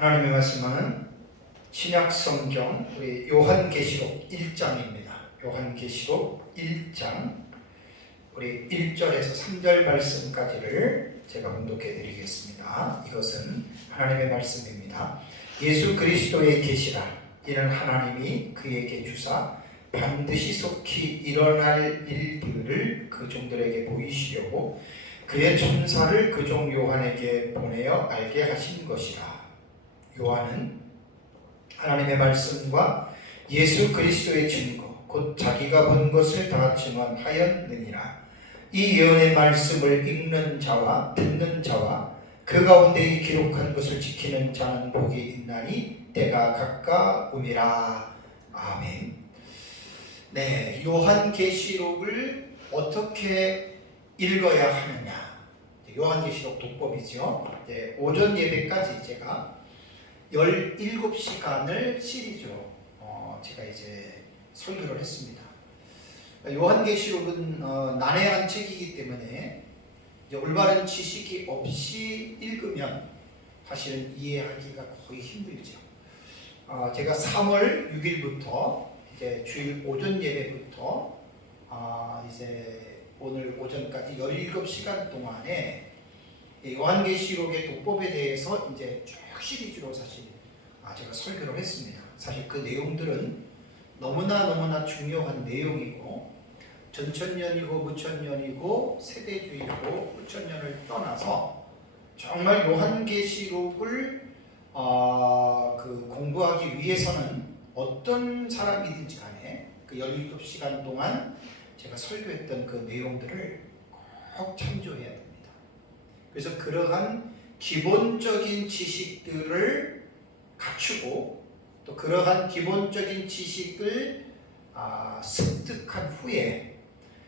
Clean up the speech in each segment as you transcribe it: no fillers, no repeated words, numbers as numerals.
하나님의 말씀은 신약성경 우리 요한계시록 1장입니다. 요한계시록 1장 우리 1절에서 3절 말씀까지를 제가 봉독해 드리겠습니다. 이것은 하나님의 말씀입니다. 예수 그리스도의 계시라. 이는 하나님이 그에게 주사 반드시 속히 일어날 일들을 그 종들에게 보이시려고 그의 천사를 그 종 요한에게 보내어 알게 하신 것이라. 요한은 하나님의 말씀과 예수 그리스도의 증거 곧 자기가 본 것을 다 증언하였느니라. 이 예언의 말씀을 읽는 자와 듣는 자와 그 가운데 이 기록한 것을 지키는 자는 복이 있나니 때가 가까움이라. 아멘. 네, 요한계시록을 어떻게 읽어야 하느냐. 요한계시록 독법이죠. 오전 예배까지 제가 17시간을 시리즈로 제가 이제 설교를 했습니다. 요한계시록은 난해한 책이기 때문에 이제 올바른 지식이 없이 읽으면 사실은 이해하기가 거의 힘들죠. 제가 3월 6일부터 이제 주일 오전 예배부터 이제 오늘 오전까지 17시간 동안에 요한계시록의 독법에 대해서 이제 쭉 시리즈로 사실 제가 설교를 했습니다. 사실 그 내용들은 너무나 중요한 내용이고 전천년이고 무천년이고 세대주의고 후천년을 떠나서 정말 요한계시록을 공부하기 위해서는 어떤 사람이든지 간에 그 17시간 동안 제가 설교했던 그 내용들을 꼭 참조해야 됩니다. 그래서 그러한 기본적인 지식들을 갖추고 또 그러한 기본적인 지식을 습득한 후에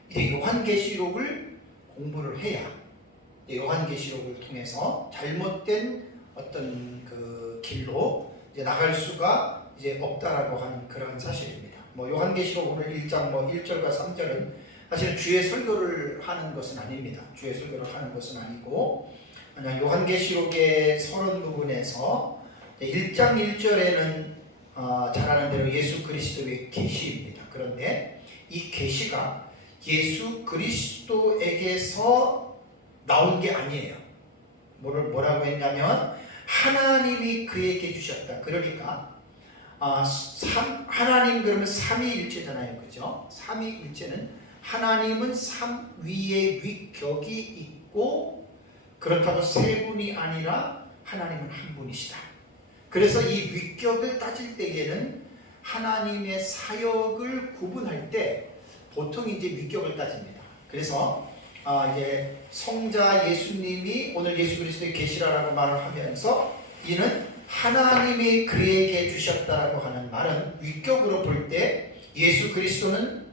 이제 요한계시록을 공부를 해야 요한계시록을 통해서 잘못된 어떤 그 길로 이제 나갈 수가 이제 없다라고 하는 그러한 사실입니다. 요한계시록 오늘 1장 1절과 3절은 사실 주의 설교를 하는 것은 아닙니다. 주의 설교를 하는 것은 아니고 그냥 요한계시록의 서론 부분에서 1장 1절에는 잘 아는 대로 예수 그리스도의 계시입니다. 그런데 이 계시가 예수 그리스도에게서 나온 게 아니에요. 뭐라고 했냐면 하나님이 그에게 주셨다. 그러니까 하나님 그러면 삼위일체잖아요. 그죠? 삼위일체는 하나님은 삼 위에 위격이 있고 그렇다고 세 분이 아니라 하나님은 한 분이시다. 그래서 이 위격을 따질 때에는 하나님의 사역을 구분할 때 보통 이제 위격을 따집니다. 그래서 이제 성자 예수님이 오늘 예수 그리스도의 계시라라고 말을 하면서 이는 하나님이 그에게 주셨다라고 하는 말은 위격으로 볼 때 예수 그리스도는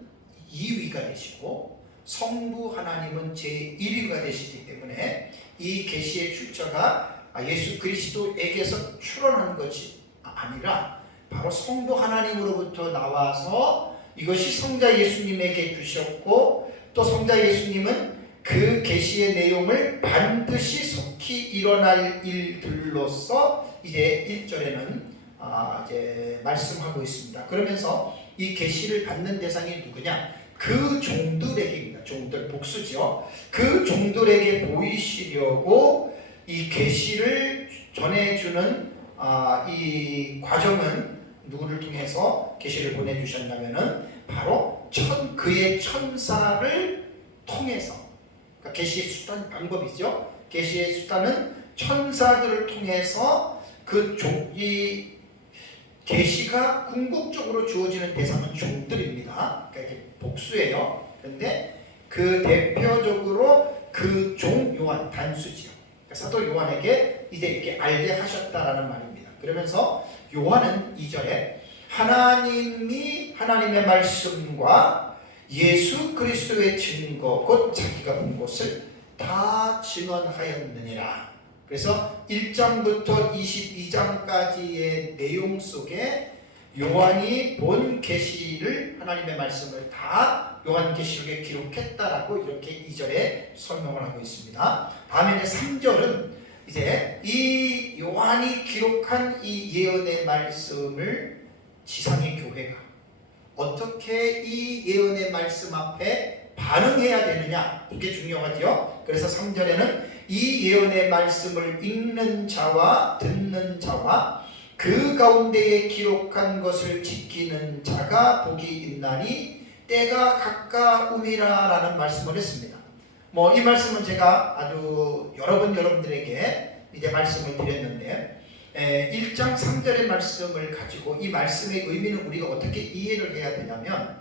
2위가 되시고 성부 하나님은 제1위가 되시기 때문에 이 계시의 출처가 예수 그리스도에게서 출현한 것이 아니라 바로 성부 하나님으로부터 나와서 이것이 성자 예수님에게 주셨고 또 성자 예수님은 그 계시의 내용을 반드시 속히 일어날 일들로서 이제 1절에는 이제 말씀하고 있습니다. 그러면서 이 계시를 받는 대상이 누구냐? 그 종들에게입니다. 종들 복수죠. 그 종들에게 보이시려고 이 계시를 전해주는 이 과정은 누구를 통해서 계시를 보내주셨냐면은 바로 그의 천사를 통해서. 그러니까 계시의 수단 방법이죠. 계시의 수단은 천사들을 통해서 이 계시가 궁극적으로 주어지는 대상은 종들입니다. 그러니까 이게 복수예요. 그런데 그 대표적으로 그 종 요한 단수지요. 그러니까 사도 요한에게 이제 이렇게 알게 하셨다라는 말입니다. 그러면서 요한은 2절에 하나님의 말씀과 예수 그리스도의 증거 곧 자기가 본 것을 다 증언하였느니라. 그래서 1장부터 22장까지의 내용 속에 요한이 본 계시를 하나님의 말씀을 다 요한계시록에 기록했다라고 이렇게 2절에 설명을 하고 있습니다. 다음에 3절은 이제 이 요한이 기록한 이 예언의 말씀을 지상의 교회가 어떻게 이 예언의 말씀 앞에 반응해야 되느냐, 이게 중요하죠. 그래서 3절에는 이 예언의 말씀을 읽는 자와 듣는 자와 그 가운데에 기록한 것을 지키는 자가 복이 있나니 때가 가까움이라 라는 말씀을 했습니다. 이 말씀은 제가 아주 여러 번 여러분들에게 이제 말씀을 드렸는데 1장 3절의 말씀을 가지고 이 말씀의 의미는 우리가 어떻게 이해를 해야 되냐면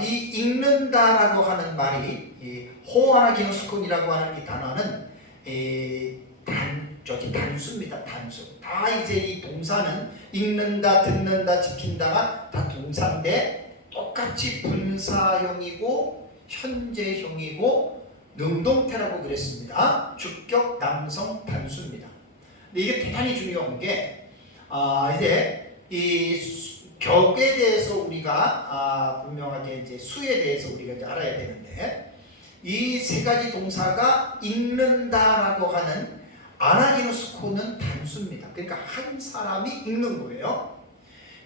이 읽는다라고 하는 말이 이 호아나기노스콘이라고 하는 이 단어는 단수입니다. 단수. 다 이제 이 동사는 읽는다, 듣는다, 지킨다가 다 동사인데 똑같이 분사형이고 현재형이고 능동태라고 그랬습니다. 주격 남성 단수입니다. 근데 이게 대단히 중요한 게 이제 이 격에 대해서 우리가 분명하게 이제 수에 대해서 우리가 이제 알아야 되는데 이 세 가지 동사가 읽는다라고 하는 아나기노스코는 단수입니다. 그러니까 한 사람이 읽는 거예요.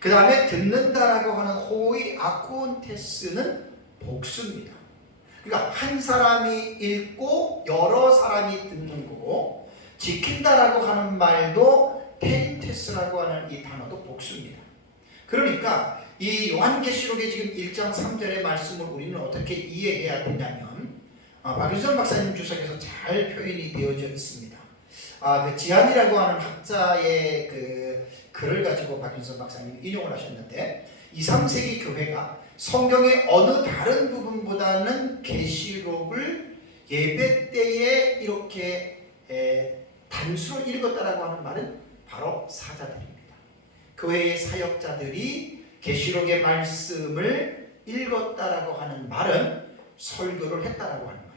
그 다음에 듣는다라고 하는 호의 아쿠온테스는 복수입니다. 그러니까 한 사람이 읽고 여러 사람이 듣는 거고, 지킨다라고 하는 말도 테인테스라고 하는 이 단어도 복수입니다. 그러니까 이 요한계시록의 지금 1장 3절의 말씀을 우리는 어떻게 이해해야 되냐면 박윤선 박사님 주석에서 잘 표현이 되어져 있습니다. 그 지안이라고 하는 학자의 그 글을 가지고 박윤선 박사님이 인용을 하셨는데 2, 3세기 교회가 성경의 어느 다른 부분보다는 계시록을 예배 때에 이렇게 단수로 읽었다라고 하는 말은 바로 사자들입니다. 교회의 사역자들이 계시록의 말씀을 읽었다라고 하는 말은 설교를 했다라고 하는 말입니다.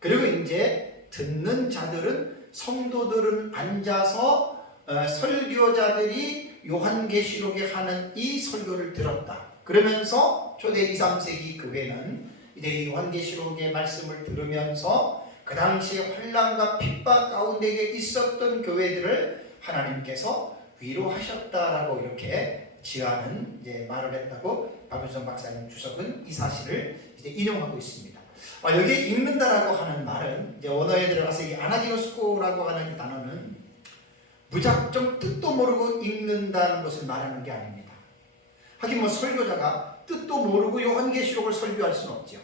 그리고 이제 듣는 자들은 성도들은 앉아서 설교자들이 요한계시록에 하는 이 설교를 들었다. 그러면서 초대 2, 3세기 교회는 이제 요한계시록의 말씀을 들으면서 그 당시에 환난과 핍박 가운데 있었던 교회들을 하나님께서 위로하셨다라고 이렇게 지하는 이제 말을 했다고 박윤선 박사님 주석은 이 사실을 이제 인용하고 있습니다. 여기 읽는다라고 하는 말은 이제 언어에 들어가서 이 아나기노스코라고 하는 이 단어는 무작정 뜻도 모르고 읽는다는 것을 말하는 게 아닙니다. 하긴 설교자가 뜻도 모르고 요한계시록을 설교할 수는 없죠.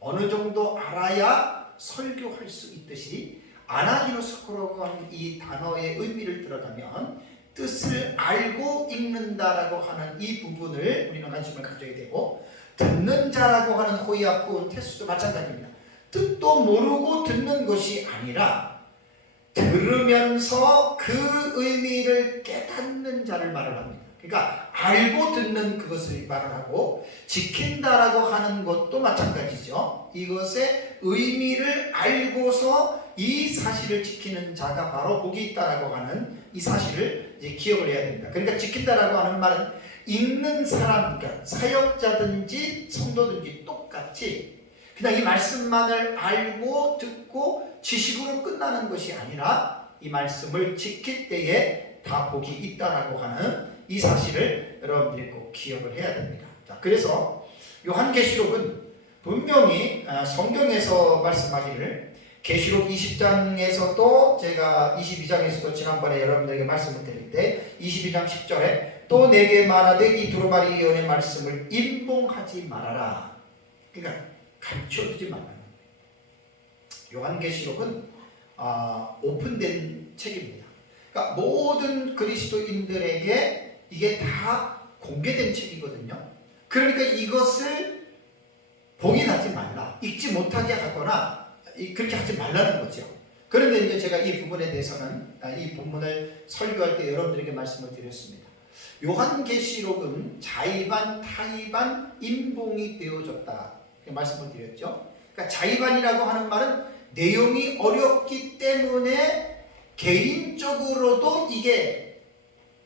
어느 정도 알아야 설교할 수 있듯이 아나기노스코라고 하는 이 단어의 의미를 들어가면 뜻을 알고 읽는다라고 하는 이 부분을 우리는 관심을 가져야 되고, 듣는 자라고 하는 호이아쿠 테스도 마찬가지입니다. 뜻도 모르고 듣는 것이 아니라 들으면서 그 의미를 깨닫는 자를 말을 합니다. 그러니까 알고 듣는 그것을 말을 하고, 지킨다라고 하는 것도 마찬가지죠. 이것의 의미를 알고서 이 사실을 지키는 자가 바로 복이 있다라고 하는 이 사실을 이제 기억을 해야 됩니다. 그러니까 지킨다라고 하는 말은 읽는 사람, 그러니까 사역자든지 성도든지 똑같이 그냥 이 말씀만을 알고 듣고 지식으로 끝나는 것이 아니라 이 말씀을 지킬 때에 다 복이 있다라고 하는 이 사실을 여러분들이 꼭 기억을 해야 됩니다. 자, 그래서 요한계시록은 분명히 성경에서 말씀하기를 계시록 20장에서도 제가 22장에서도 지난번에 여러분들에게 말씀을 드릴 때 22장 10절에 또 내게 말하되 이 두루마리 예언의 말씀을 임봉하지 말아라. 그러니까 감춰두지 말라는 거예요. 요한계시록은 오픈된 책입니다. 그러니까 모든 그리스도인들에게 이게 다 공개된 책이거든요. 그러니까 이것을 봉인하지 말라, 읽지 못하게 하거나 그렇게 하지 말라는 거죠. 그런데 이제 제가 이 부분에 대해서는 이 본문을 설교할 때 여러분들에게 말씀을 드렸습니다. 요한계시록은 자의반, 타의반, 임봉이 되어졌다 말씀을 드렸죠. 그러니까 자의반이라고 하는 말은 내용이 어렵기 때문에 개인적으로도 이게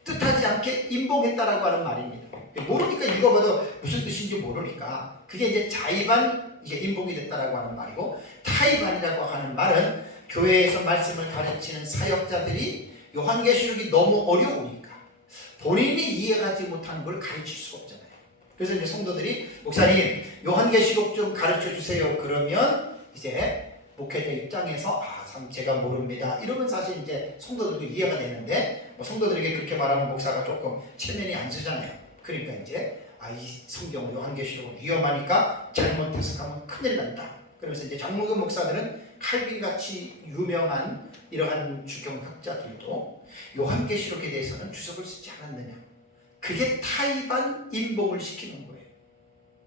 뜻하지 않게 임봉했다라고 하는 말입니다. 모르니까 읽어봐도 무슨 뜻인지 모르니까 그게 이제 자의반 이게 임봉이 됐다라고 하는 말이고, 타의반이라고 하는 말은 교회에서 말씀을 가르치는 사역자들이 요한계시록이 너무 어려우니까 본인이 이해하지 못하는 걸 가르칠 수가 없잖아요. 그래서 이제 성도들이 목사님 요한계시록 좀 가르쳐 주세요. 그러면 이제 목회자 입장에서 제가 모릅니다. 이러면 사실 이제 성도들도 이해가 되는데 뭐 성도들에게 그렇게 말하면 목사가 조금 체면이 안 쓰잖아요. 그러니까 이제 이 성경 요한계시록은 위험하니까 잘못 해석하면 큰일 난다. 그러면서 이제 장로교 목사들은 칼빈같이 유명한 이러한 주경학자들도 요한계시록에 대해서는 주석을 쓰지 않았느냐. 그게 타입한 인복을 시키는 거예요.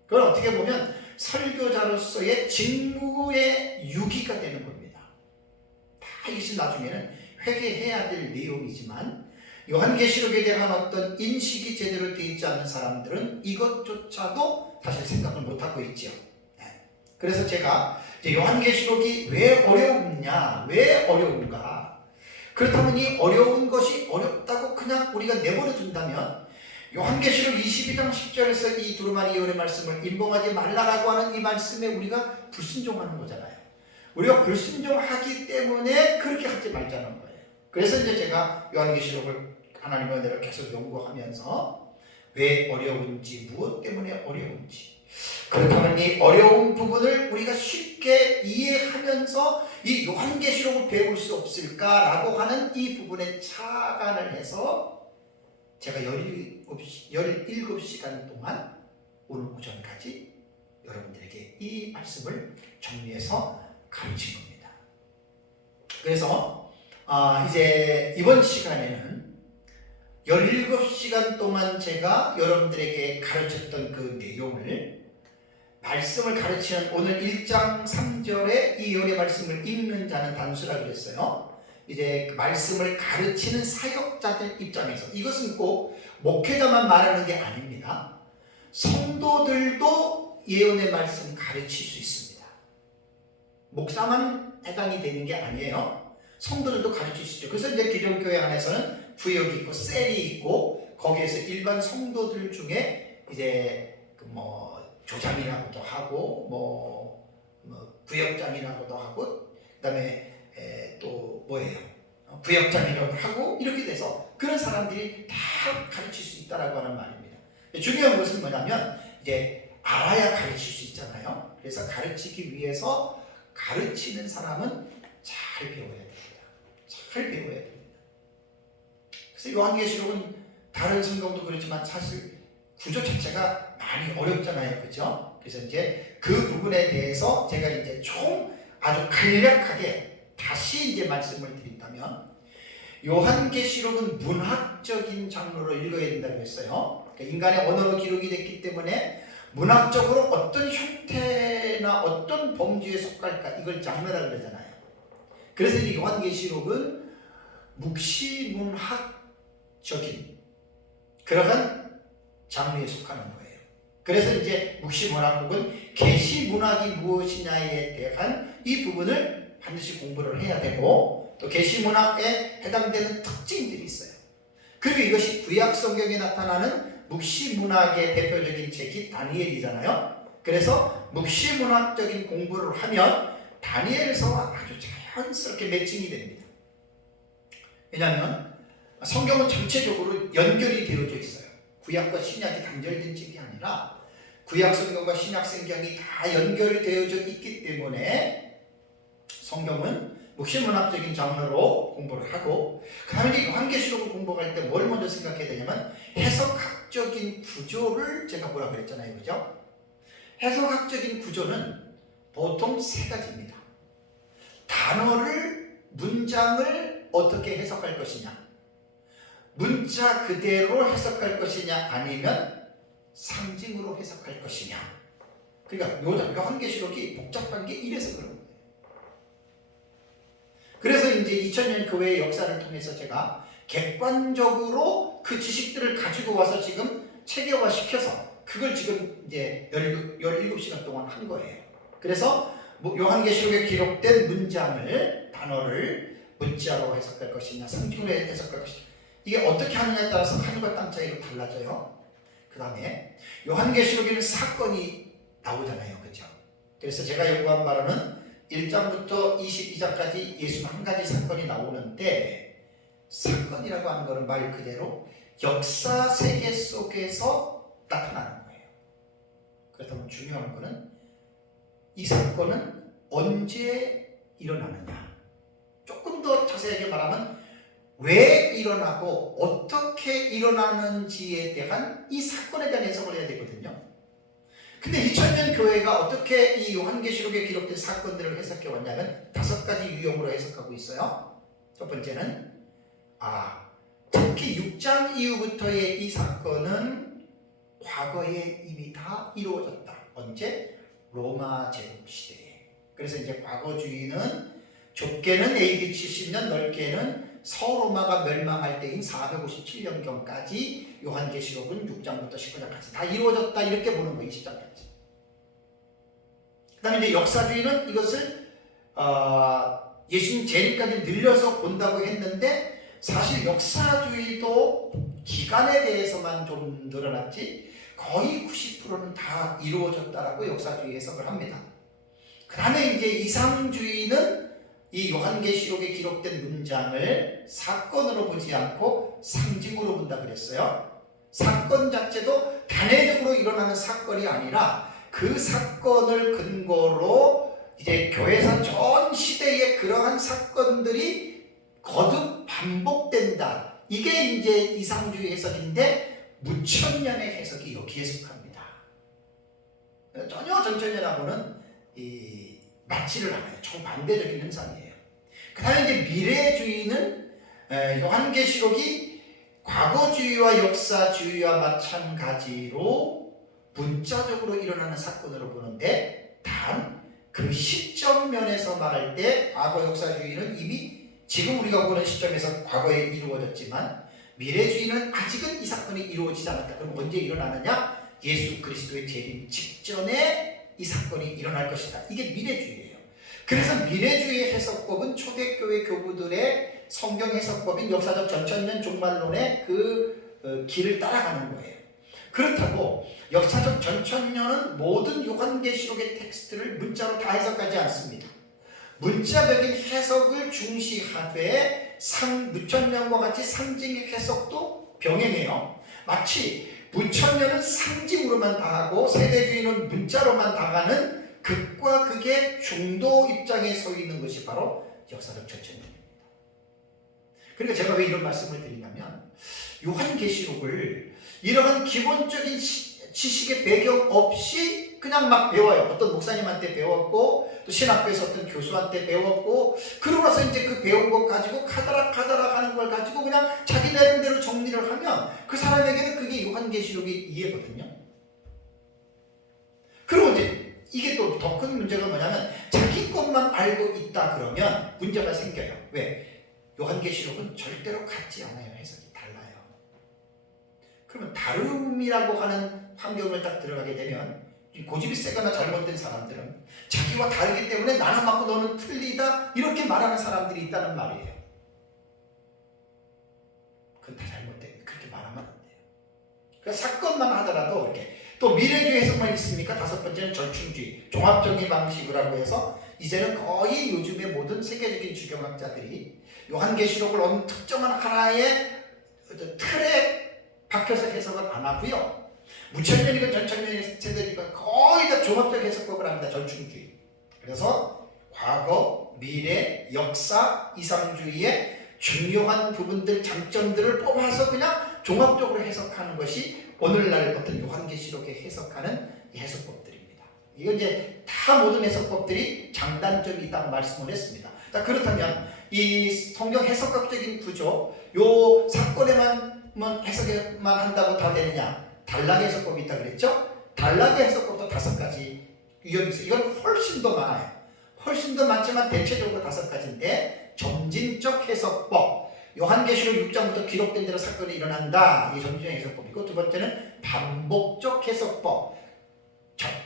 그걸 어떻게 보면 설교자로서의 직무의 유기가 되는 겁니다. 다 이것이 나중에는 회개해야 될 내용이지만 요한계시록에 대한 어떤 인식이 제대로 되어 있지 않는 사람들은 이것조차도 사실 생각을 못하고 있죠. 그래서 제가 요한계시록이 왜 어려우냐, 왜 어려운가. 그렇다면 이 어려운 것이 어렵다고 그냥 우리가 내버려 둔다면 요한계시록 22장 10절에서 이 두루마리 예언의 말씀을 인봉하지 말라라고 하는 이 말씀에 우리가 불순종하는 거잖아요. 우리가 불순종하기 때문에 그렇게 하지 말자는 거예요. 그래서 이제 제가 요한계시록을 하나님의 은혜로 계속 연구하면서 왜 어려운지, 무엇 때문에 어려운지, 그렇다면 이 어려운 부분을 우리가 쉽게 이해하면서 이 요한계시록을 배울 수 없을까라고 하는 이 부분에 착안을 해서 제가 17시간 동안 오늘 오전까지 여러분들에게 이 말씀을 정리해서 가르친 겁니다. 그래서 이제 이번 시간에는 17시간 동안 제가 여러분들에게 가르쳤던 그 내용을 말씀을 가르치는 오늘 1장 3절에 이 예언의 말씀을 읽는 자는 단수라 그랬어요. 이제 그 말씀을 가르치는 사역자들 입장에서 이것은 꼭 목회자만 말하는 게 아닙니다. 성도들도 예언의 말씀 가르칠 수 있습니다. 목사만 해당이 되는 게 아니에요. 성도들도 가르칠 수 있죠. 그래서 이제 기존교회 안에서는 구역이 있고 셀이 있고 거기에서 일반 성도들 중에 이제 조장이라고도 하고 구역장이라고도 하고 그다음에 또 뭐예요? 부역장이라고 하고 이렇게 돼서 그런 사람들이 다 가르칠 수 있다라고 하는 말입니다. 중요한 것은 뭐냐면 이제 알아야 가르칠 수 있잖아요. 그래서 가르치기 위해서 가르치는 사람은 잘 배워야 됩니다. 잘 배워야 됩니다. 그래서 요한계시록은 다른 성경도 그렇지만 사실 구조 자체가 많이 어렵잖아요. 그죠? 그래서 이제 그 부분에 대해서 제가 이제 아주 간략하게 다시 이제 말씀을 드린다면 요한계시록은 문학적인 장르로 읽어야 된다고 했어요. 그러니까 인간의 언어로 기록이 됐기 때문에 문학적으로 어떤 형태나 어떤 범주에 속할까 이걸 장르라고 그러잖아요. 그래서 이 요한계시록은 묵시문학적인 그러한 장르에 속하는 거예요. 그래서 이제 묵시문학 혹은 계시문학이 무엇이냐에 대한 이 부분을 반드시 공부를 해야 되고 또 계시문학에 해당되는 특징들이 있어요. 그리고 이것이 구약 성경에 나타나는 묵시문학의 대표적인 책이 다니엘이잖아요. 그래서 묵시문학적인 공부를 하면 다니엘서와 아주 자연스럽게 매칭이 됩니다. 왜냐하면 성경은 전체적으로 연결이 되어져 있어요. 구약과 신약이 단절된 책이 아니라 구약 성경과 신약 성경이 다 연결되어져 있기 때문에 성경은 묵시문학적인 장르로 공부를 하고 그 다음에 요한계시록을 공부할 때 뭘 먼저 생각해야 되냐면 해석학적인 구조를 제가 뭐라 그랬잖아요. 그죠? 해석학적인 구조는 보통 세 가지입니다. 단어를, 문장을 어떻게 해석할 것이냐, 문자 그대로 해석할 것이냐, 아니면 상징으로 해석할 것이냐. 그러니까 요한계시록이 복잡한 게 이래서 그런 거예요. 그래서 이제 2000년 교회의 역사를 통해서 제가 객관적으로 그 지식들을 가지고 와서 지금 체계화 시켜서 그걸 지금 이제 17시간 동안 한 거예요. 그래서 요한계시록에 기록된 문장을, 단어를 문자로 해석할 것이냐, 상징으로 해석할 것이냐, 이게 어떻게 하느냐에 따라서 하늘과 땅 차이로 달라져요. 그 다음에 요한계시록에는 사건이 나오잖아요. 그렇죠? 그래서 제가 연구한 바로는 1장부터 22장까지 예수는 한 가지 사건이 나오는데 사건이라고 하는 것은 말 그대로 역사 세계 속에서 나타나는 거예요. 그렇다면 중요한 것은 이 사건은 언제 일어나느냐. 조금 더 자세하게 말하면 왜 일어나고 어떻게 일어나는지에 대한 이 사건에 대한 해석을 해야 되거든요. 근데 2000년 교회가 어떻게 이 요한계시록에 기록된 사건들을 해석해 왔냐면 5가지 유형으로 해석하고 있어요. 첫 번째는 특히 6장 이후부터의 이 사건은 과거에 이미 다 이루어졌다. 언제? 로마 제국 시대에. 그래서 이제 과거주의는 좁게는 AD 70년, 넓게는 서로마가 멸망할 때인 457년경까지 요한계시록은 6장부터 19장까지 다 이루어졌다 이렇게 보는 거예요. 20장까지. 그 다음에 이제 역사주의는 이것을 예수님 재림까지 늘려서 본다고 했는데 사실 역사주의도 기간에 대해서만 좀 늘어났지 거의 90%는 다 이루어졌다라고 역사주의 해석을 합니다. 그 다음에 이제 이상주의는 이 요한계시록에 기록된 문장을 사건으로 보지 않고 상징으로 본다 그랬어요. 사건 자체도 단회적으로 일어나는 사건이 아니라 그 사건을 근거로 이제 교회사 전 시대의 그러한 사건들이 거듭 반복된다. 이게 이제 이상주의 해석인데 무천년의 해석이 여기에 속합니다. 전혀 전천년하고는 맞지를 않아요. 정반대적인 현상이에요. 그 다음에 이제 미래주의는 요한계시록이 과거주의와 역사주의와 마찬가지로 문자적으로 일어나는 사건으로 보는데 단 그 시점 면에서 말할 때 과거 역사주의는 이미 지금 우리가 보는 시점에서 과거에 이루어졌지만 미래주의는 아직은 이 사건이 이루어지지 않았다. 그럼 언제 일어나느냐? 예수 그리스도의 재림 직전에 이 사건이 일어날 것이다. 이게 미래주의예요. 그래서 미래주의 해석법은 초대교회 교부들의 성경 해석법인 역사적 전천년 종말론의 그 길을 따라가는 거예요. 그렇다고 역사적 전천년은 모든 요한계시록의 텍스트를 문자로 다 해석하지 않습니다. 문자적인 해석을 중시하되 무천년과 같이 상징의 해석도 병행해요. 마치 무천년은 상징으로만 다하고 세대주의는 문자로만 다가는 극과 극의 중도 입장에 서 있는 것이 바로 역사적 전천년입니다. 그러니까 제가 왜 이런 말씀을 드리냐면 요한계시록을 이러한 기본적인 지식의 배경 없이 그냥 막 배워요. 어떤 목사님한테 배웠고 또 신학교에서 어떤 교수한테 배웠고 그러고 나서 이제 그 배운 것 가지고 카다락 하는 걸 가지고 그냥 자기 나름대로 정리를 하면 그 사람에게는 그게 요한계시록의 이해거든요. 그리고 이제 이게 또 더 큰 문제가 뭐냐면 자기 것만 알고 있다 그러면 문제가 생겨요. 왜? 요한계시록은 절대로 같지 않아요. 해석이 달라요. 그러면 다름이라고 하는 환경을 딱 들어가게 되면 고집이 세거나 잘못된 사람들은 자기와 다르기 때문에 나는 맞고 너는 틀리다 이렇게 말하는 사람들이 있다는 말이에요. 그건 다 잘못돼요. 그렇게 말하면 안 돼요. 그러니까 사건만 하더라도 이렇게 또 미래주의 해석만 있습니까? 5번째는 절충주의, 종합적인 방식이라고 해서 이제는 거의 요즘의 모든 세계적인 주경학자들이 요한계시록을 어느 특정한 하나의 틀에 박혀서 해석을 안 하고요. 무천년이건 전천년이건 세대니까 거의 다 종합적 해석법을 합니다. 절충주의. 그래서 과거, 미래, 역사, 이상주의의 중요한 부분들, 장점들을 뽑아서 그냥 종합적으로 해석하는 것이 오늘날 어떤 요한계시록에 해석하는 이 해석법들입니다. 이건 이제 다 모든 해석법들이 장단점이 있다고 말씀을 했습니다. 그렇다면 이 성경 해석학적인 구조, 요 사건에만 해석만 한다고 다 되느냐? 단락의 해석법이 있다 그랬죠? 단락의 해석법도 5가지 유형이 있어요. 이건 훨씬 더 많아요. 훨씬 더 많지만 대체적으로 5가지인데 점진적 해석법. 요한계시록 6장부터 기록된 대로 사건이 일어난다. 이게 점진적 해석법이고, 두 번째는 반복적 해석법.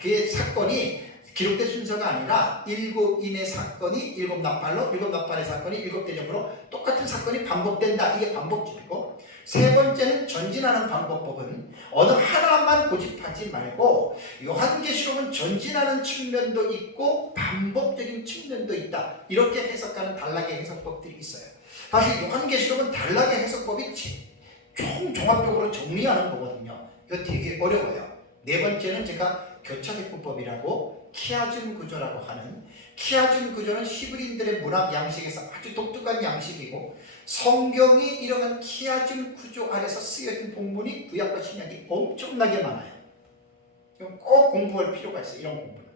그 사건이 기록된 순서가 아니라 7인의 사건이 7나팔로, 7나팔의 사건이 7대접으로 똑같은 사건이 반복된다. 이게 반복적이고, 세 번째는 전진하는 방법법은 어느 하나만 고집하지 말고 요한계시록은 전진하는 측면도 있고 반복적인 측면도 있다. 이렇게 해석하는 단락의 해석법들이 있어요. 사실 요한계시록은 단락의 해석법이 총 종합적으로 정리하는 거거든요. 이거 되게 어려워요. 네 번째는 제가 교차대꾸법이라고 키아즘 구조라고 하는, 키아즘 구조는 히브리인들의 문학 양식에서 아주 독특한 양식이고 성경이 이러한 키아즘 구조 아래서 쓰여진 본문이 구약과 신약이 엄청나게 많아요. 꼭 공부할 필요가 있어요. 이런 공부는.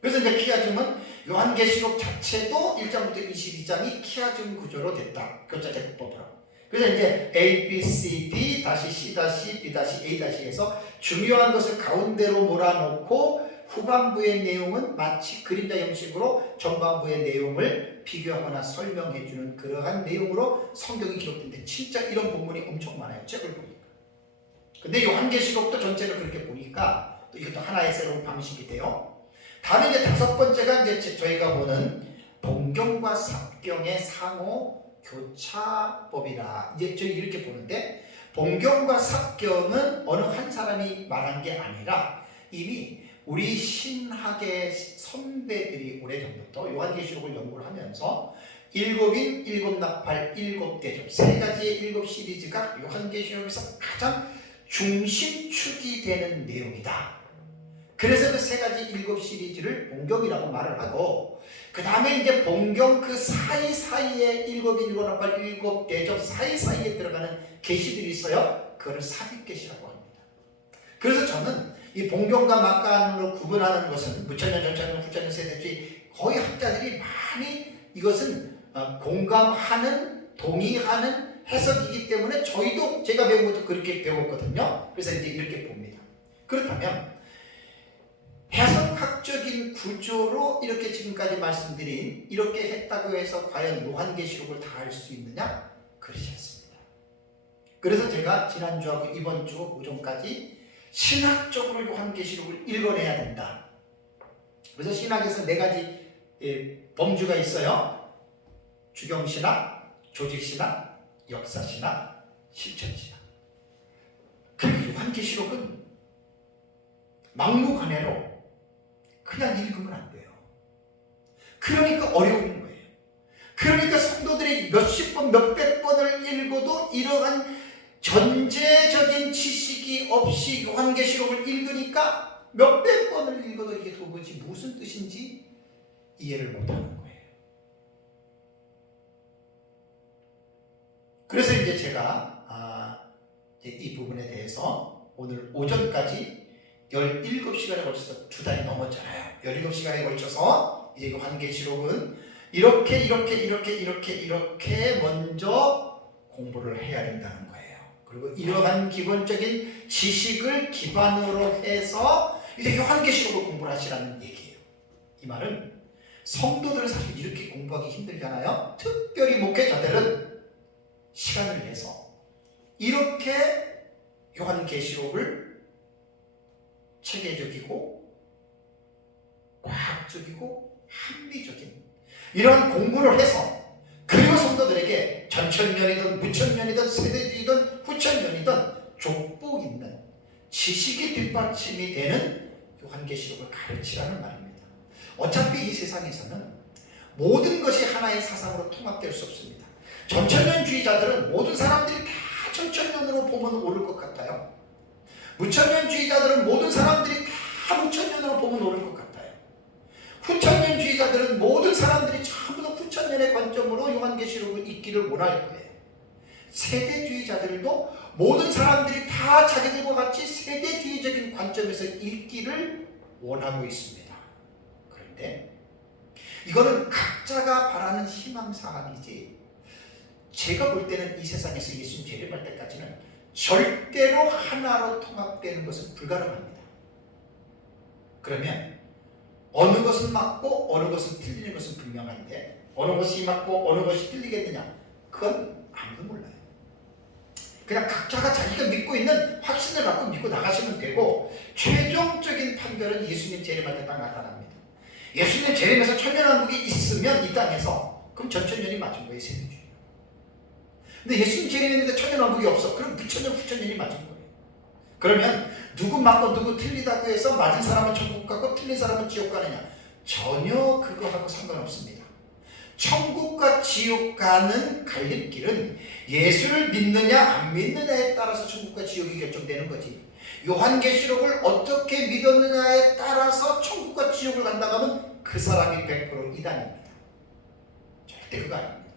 그래서 이제 키아즘은 요한계시록 자체도 1장부터 22장이 키아즘 구조로 됐다. 교차대꾸법으로. 그래서 이제 A, B, C, D, 다시 C, B, A, 에서 중요한 것을 가운데로 몰아놓고 후반부의 내용은 마치 그림자 형식으로 전반부의 내용을 비교하거나 설명해주는 그러한 내용으로 성경이 기록된데 진짜 이런 본문이 엄청 많아요. 책을 보니까. 근데 요한계시록도 전체를 그렇게 보니까 또 이것도 하나의 새로운 방식이 돼요. 다음에 이제 다섯 번째가 이제 저희가 보는 본경과 삽경의 상호 교차법이다. 이제 저희 이렇게 보는데 본경과 삽경은 어느 한 사람이 말한 게 아니라 이미 우리 신학의 선배들이 오래전부터 요한계시록을 연구를 하면서 일곱인, 일곱나팔, 일곱대접 세 가지의 일곱 시리즈가 요한계시록에서 가장 중심축이 되는 내용이다. 그래서 그 세 가지 일곱 시리즈를 본경이라고 말을 하고 그 다음에 이제 본경 그 사이사이에 일곱인, 일곱나팔, 일곱대접 사이사이에 들어가는 계시들이 있어요. 그걸 삽입계시라고 합니다. 그래서 저는 이 본경과 막간으로 구분하는 것은 무천년, 전천년, 후천년 세대주의 거의 학자들이 많이 이것은 공감하는, 동의하는 해석이기 때문에 저희도 제가 배운 것도 그렇게 배웠거든요. 그래서 이제 이렇게 봅니다. 그렇다면 해석학적인 구조로 이렇게 지금까지 말씀드린 이렇게 했다고 해서 과연 요한계시록을 다 할 수 있느냐? 그렇지 않습니다. 그래서 제가 지난주하고 이번 주 오전까지 신학적으로 요한계시록을 읽어내야 된다. 그래서 신학에서 네 가지 범주가 있어요. 주경신학, 조직신학, 역사신학, 실천신학. 그리고 요한계시록은 막무가내로 그냥 읽으면 안 돼요. 그러니까 어려운 거예요. 그러니까 성도들이 몇십 번, 몇백 번을 읽어도 이러한 전제적인 지식이 없이 요한계시록을 읽으니까 몇백 번을 읽어도 이게 도무지 무슨 뜻인지 이해를 못하는 거예요. 그래서 이제 제가 이 부분에 대해서 오늘 오전까지 17시간에 걸쳐서 2달이 넘었잖아요. 17시간에 걸쳐서 이제 요한계시록은 이렇게 먼저 공부를 해야 된다는 거예요. 그리고 이러한 기본적인 지식을 기반으로 해서 이제 요한계시록을 공부를 하시라는 얘기예요. 이 말은 성도들은 사실 이렇게 공부하기 힘들잖아요. 특별히 목회자들은 시간을 내서 이렇게 요한계시록을 체계적이고 과학적이고 합리적인 이러한 공부를 해서 그리고 성도들에게 전천년이든 무천년이든 세대주의든 후천년이든 족보 있는 지식이 뒷받침이 되는 요한계시록을 가르치라는 말입니다. 어차피 이 세상에서는 모든 것이 하나의 사상으로 통합될 수 없습니다. 전천년주의자들은 모든 사람들이 다 전천년으로 보면 옳을 것 같아요. 무천년주의자들은 모든 사람들이 다 무천년으로 보면 옳을 것 같아요. 후천년주의자들은 모든 사람들이 전부 다 후천년의 관점으로 요한계시록을 읽기를 원할 거예요. 세대주의자들도 모든 사람들이 다 자기들과 같이 세대주의적인 관점에서 읽기를 원하고 있습니다. 그런데 이거는 각자가 바라는 희망사항이지 제가 볼 때는 이 세상에서 예수님 재림할 때까지는 절대로 하나로 통합되는 것은 불가능합니다. 그러면 어느 것은 맞고 어느 것은 틀리는 것은 분명한데 어느 것이 맞고 어느 것이 틀리겠느냐? 그건 아무도 몰라요. 그냥 각자가 자기가 믿고 있는 확신을 갖고 믿고 나가시면 되고 최종적인 판결은 예수님 재림할 때 딱 나타납니다. 예수님 재림에서 천년왕국이 있으면 이 땅에서 그럼 전천년이 맞은 거예요. 세대주의. 근데 예수님 재림했는데 천년왕국이 없어. 그럼 무천년 후천년이 맞은 거예요. 그러면 누구 맞고 누구 틀리다고 해서 맞은 사람은 천국 가고 틀린 사람은 지옥 가느냐? 전혀 그거하고 상관없습니다. 천국과 지옥 가는 갈림길은 예수를 믿느냐 안 믿느냐에 따라서 천국과 지옥이 결정되는 거지. 요한계시록을 어떻게 믿었느냐에 따라서 천국과 지옥을 간다고 하면 그 사람이 100% 이단입니다. 절대 그거 아닙니다.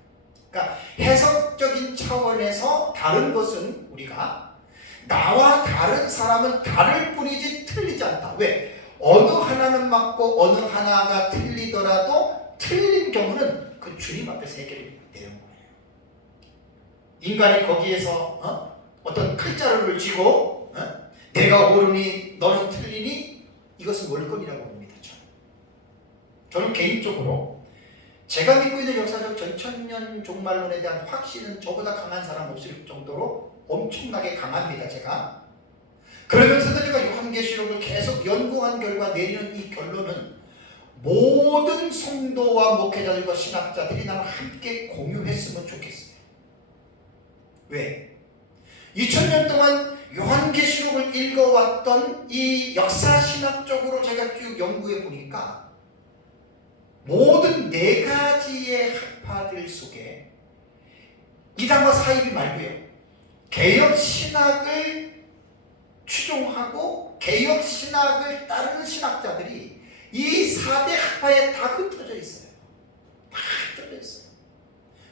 그러니까 해석적인 차원에서 다른 것은 우리가 나와 다른 사람은 다를 뿐이지 틀리지 않다. 왜? 어느 하나는 맞고 어느 하나가 틀리더라도 틀린 경우는 그 주님 앞에서 해결이 되는 거예요. 인간이 거기에서 어떤 칼자루를 쥐고 내가 옳으니 너는 틀리니 이것은 월권이라고 봅니다. 저는 개인적으로 제가 믿고 있는 역사적 전천년 종말론에 대한 확신은 저보다 강한 사람 없을 정도로 엄청나게 강합니다. 제가 그러면서도 제가 요한계시록을 계속 연구한 결과 내리는 이 결론은 모든 성도와 목회자들과 신학자들이 나랑 함께 공유했으면 좋겠어요. 왜? 2000년 동안 요한계시록을 읽어왔던 이 역사신학적으로 제가 쭉 연구해 보니까 모든 네 가지의 학파들 속에 이단과 사이비 말고요, 개혁신학을 추종하고 개혁신학을 따르는 신학자들이 이 4대 학파에 다 흩어져 있어요. 다 흩어져 있어요.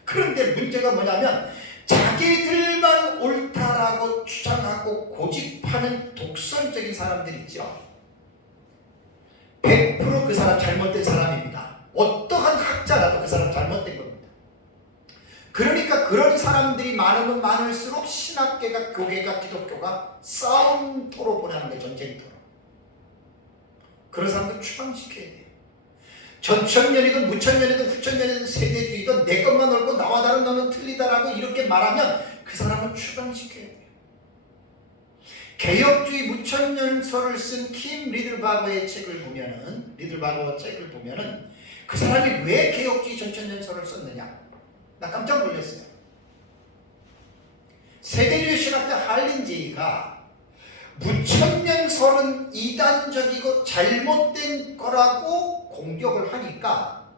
그런데 문제가 뭐냐면 자기들만 옳다라고 주장하고 고집하는 독선적인 사람들 있죠. 100% 그 사람 잘못된 사람입니다. 어떠한 학자라도 그 사람 잘못된 겁니다. 그러니까 그런 사람들이 많으면 많을수록 신학계가, 교계가, 기독교가 싸움터로 보내는 거예요. 전쟁터로. 그런 사람들 추방시켜야 돼요. 전천년이든 무천년이든 후천년이든 세대주의든 내 것만 옳고 나와 다른 너는 틀리다라고 이렇게 말하면 그 사람은 추방시켜야 돼요. 개혁주의 무천년설을 쓴 킴 리들바거의 책을 보면은, 리들바거 책을 보면은 그 사람이 왜 개혁주의 전천년설을 썼느냐? 나 깜짝 놀랐어요. 세대주의 신학자 할린제이가 무천년설은 이단적이고 잘못된 거라고 공격을 하니까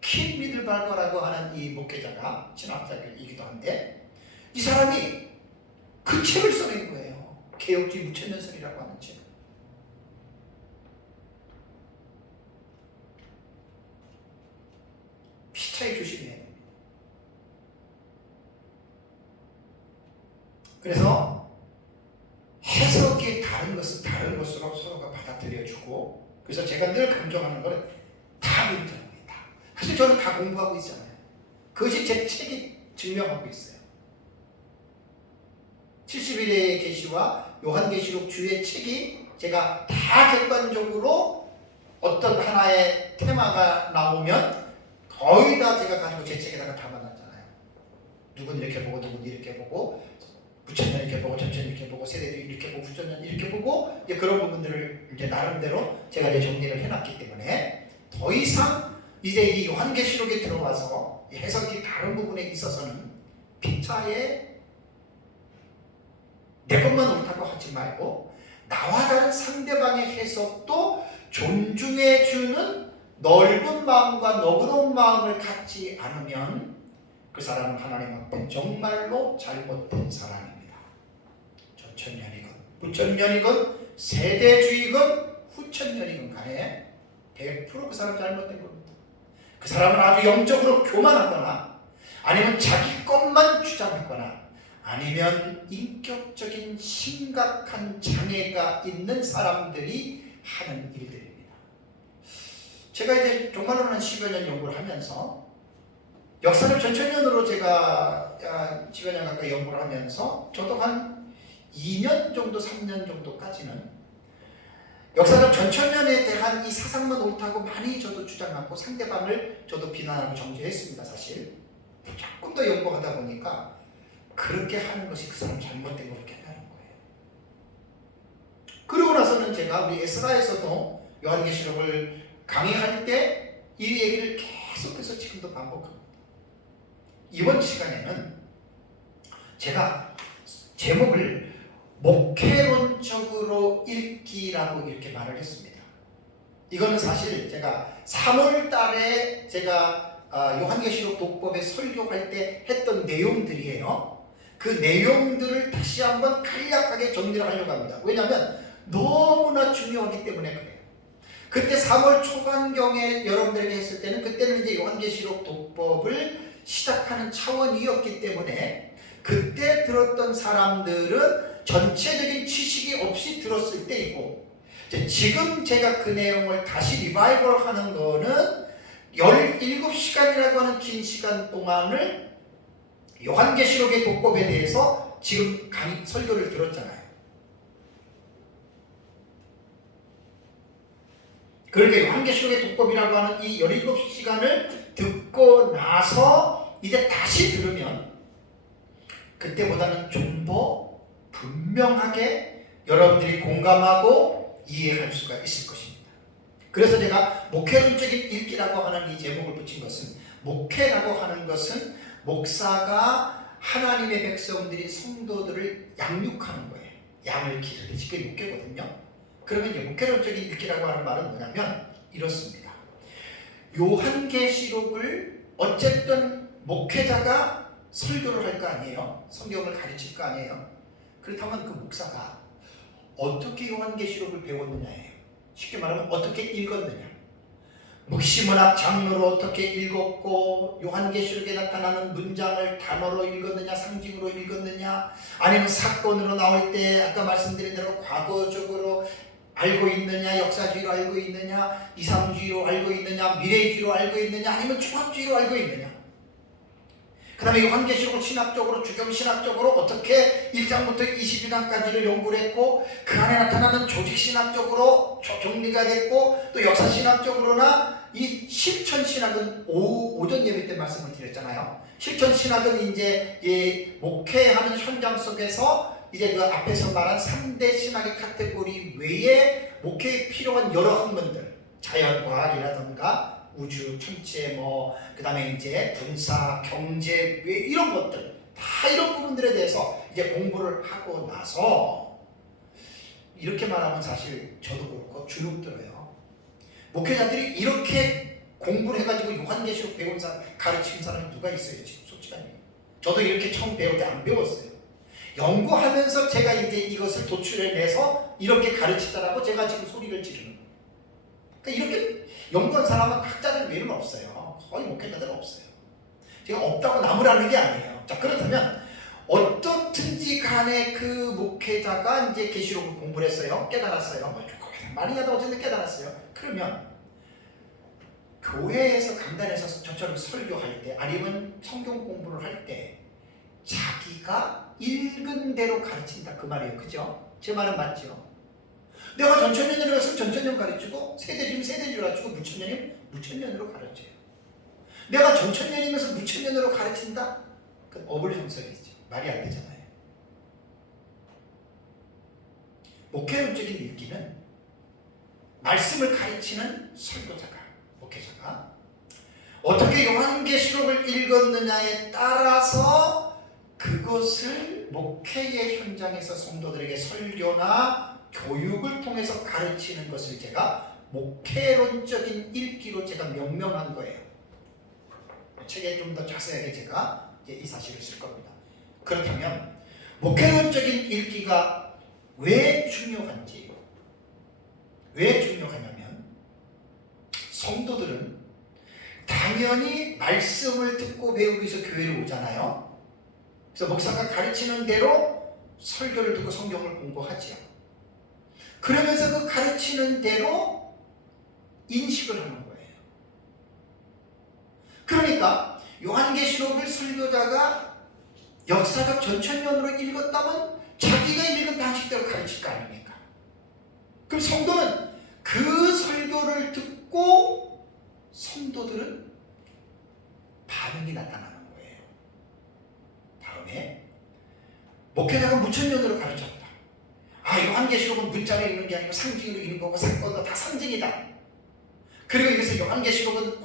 킴 리들바거라고 하는 이 목회자가 신학자이기도 한데 이 사람이 그 책을 써낸 거예요. 개혁주의 무천년설이라고 하는 책. 피차에 조심해야 됩니다. 그래서 해석이 다른 것은 다른 것으로 서로가 받아들여주고, 그래서 제가 늘 강조하는 것은 다 인정합니다. 사실 저는 다 공부하고 있잖아요. 그것이 제 책이 증명하고 있어요. 71회의 계시와 요한계시록 주의 책이 제가 다 객관적으로 어떤 하나의 테마가 나오면 거의 다 제가 가지고 제 책에다가 담아놨잖아요. 누군 이렇게 보고 누군 이렇게 보고 부천년 이렇게 보고 전천 이렇게 보고 세대도 이렇게 보고 후천년 이렇게 보고 이제 그런 부분들을 이제 나름대로 제가 이제 정리를 해놨기 때문에 더 이상 이제 이 요한계시록에 들어와서 해석이 다른 부분에 있어서는 피차에 내 것만 옳다고 하지 말고 나와 다른 상대방의 해석도 존중해주는 넓은 마음과 너그러운 마음을 갖지 않으면 그 사람은 하나님 앞에 정말로 잘못된 사람입니다. 전천년이건 무천년이건 세대주의건 후천년이건 간에 100% 그 사람 잘못된 겁니다. 그 사람은 아주 영적으로 교만하거나 아니면 자기 것만 주장하거나 아니면 인격적인 심각한 장애가 있는 사람들이 하는 일들입니다. 제가 이제 종말론 한 10여 년 연구를 하면서 역사적 전천년으로 제가 10여 년 가까이 연구를 하면서 저도 한 2년 정도, 3년 정도까지는 역사적 전천년에 대한 이 사상만 옳다고 많이 저도 주장하고 상대방을 저도 비난하고 정죄했습니다. 사실 조금 더 연구하다 보니까 그렇게 하는 것이 그 사람 잘못된 걸 깨달은 거예요. 그러고 나서는 제가 우리 에스라에서도 요한계시록을 강의할 때 이 얘기를 계속해서 지금도 반복합니다. 이번 시간에는 제가 제목을 목회론적으로 읽기라고 이렇게 말을 했습니다. 이거는 사실 제가 3월 달에 제가 요한계시록 독법에 설교할 때 했던 내용들이에요. 그 내용들을 다시 한번 간략하게 정리를 하려고 합니다. 왜냐하면 너무나 중요하기 때문에 그래요. 그때 3월 초반경에 여러분들에게 했을 때는 그때는 이제 요한계시록 독법을 시작하는 차원이었기 때문에 그때 들었던 사람들은 전체적인 지식이 없이 들었을 때이고, 지금 제가 그 내용을 다시 리바이벌 하는 거는 17시간이라고 하는 긴 시간 동안을 요한계시록의 독법에 대해서 지금 설교를 들었잖아요. 그러니까 요한계시록의 독법이라고 하는 이 17시간을 듣고 나서 이제 다시 들으면 그때보다는 좀 더 분명하게 여러분들이 공감하고 이해할 수가 있을 것입니다. 그래서 제가 목회론적인 읽기라고 하는 이 제목을 붙인 것은, 목회라고 하는 것은 목사가 하나님의 백성들이 성도들을 양육하는 거예요. 양을 기르듯이. 그게 목회거든요. 그러면 이제 목회론적인 읽기라고 하는 말은 뭐냐면 이렇습니다. 요한계시록을 어쨌든 목회자가 설교를 할 거 아니에요. 성경을 가르칠 거 아니에요. 그렇다면 그 목사가 어떻게 요한계시록을 배웠느냐예요. 쉽게 말하면 어떻게 읽었느냐. 묵시문학 장르로 어떻게 읽었고, 요한계시록에 나타나는 문장을 단어로 읽었느냐, 상징으로 읽었느냐, 아니면 사건으로 나올 때 아까 말씀드린 대로 과거적으로 알고 있느냐, 역사주의로 알고 있느냐, 이상주의로 알고 있느냐, 미래주의로 알고 있느냐, 아니면 종합주의로 알고 있느냐. 그 다음에 요한계시록을 신학적으로, 주경신학적으로 어떻게 1장부터 22장까지를 연구를 했고, 그 안에 나타나는 조직신학적으로 정리가 됐고, 또 역사신학적으로나 이 실천신학은 오전 예배 때 말씀을 드렸잖아요. 실천신학은 이제 목회하는 현장 속에서 이제 그 앞에서 말한 3대 신학의 카테고리 외에 목회에 필요한 여러 학문들, 자연과학이라든가 우주, 천체, 그 다음에 이제 군사, 경제, 이런 것들, 다 이런 부분들에 대해서 이제 공부를 하고 나서, 이렇게 말하면 사실 저도 그렇고 주눅 들어요. 목회자들이 이렇게 공부를 해가지고 요한계시록 배운 사람, 가르치는 사람이 누가 있어요, 지금 솔직하게. 저도 이렇게 처음 배울 때 안 배웠어요. 연구하면서 제가 이제 이것을 도출해내서 이렇게 가르치더라고 제가 지금 소리를 지르는 거예요. 그러니까 이렇게 연구한 사람은 학자들 외에는 없어요. 거의 목회자들은 없어요. 제가 없다고 나무라는 게 아니에요. 자, 그렇다면 어떻든지 간에 그 목회자가 이제 계시록을 공부를 했어요. 깨달았어요. 많이 하다 어쨌든 깨달았어요. 그러면 교회에서 강단에서 저처럼 설교할 때, 아니면 성경 공부를 할 때 자기가 읽은 대로 가르친다, 그 말이에요. 그죠? 제 말은 맞죠? 내가 전천년으로 해서 전천년 가르치고, 세대주면 세대주로 가르치고, 무천년이면 무천년으로 가르쳐요. 내가 전천년이면서 무천년으로 가르친다? 그건 어불성설이지. 말이 안 되잖아요. 목회론적인 읽기는 말씀을 가르치는 설교자가, 목회자가 어떻게 요한계시록을 읽었느냐에 따라서 그것을 목회의 현장에서 성도들에게 설교나 교육을 통해서 가르치는 것을 제가 목회론적인 읽기로 제가 명명한 거예요. 책에 좀 더 자세하게 제가 이제 이 사실을 쓸 겁니다. 그렇다면 목회론적인 읽기가 왜 중요한지, 왜 중요하냐면, 성도들은 당연히 말씀을 듣고 배우기 위해서 교회를 오잖아요. 그래서 목사가 가르치는 대로 설교를 듣고 성경을 공부하지요. 그러면서 그 가르치는 대로 인식을 하는 거예요. 그러니까 요한계시록을 설교자가 역사적 전천년으로 읽었다면 자기가 읽은 방식대로 가르칠 거 아닙니까? 그럼 성도는 그 설교를 듣고 성도들은 반응이 나타나는 거예요. 다음에 목회자가 무천년으로 가르쳤다. 요한계시록은 문자로 읽는 게 아니고 상징으로 읽는 거고, 사건도 다 상징이다. 그리고 여기서 요한계시록은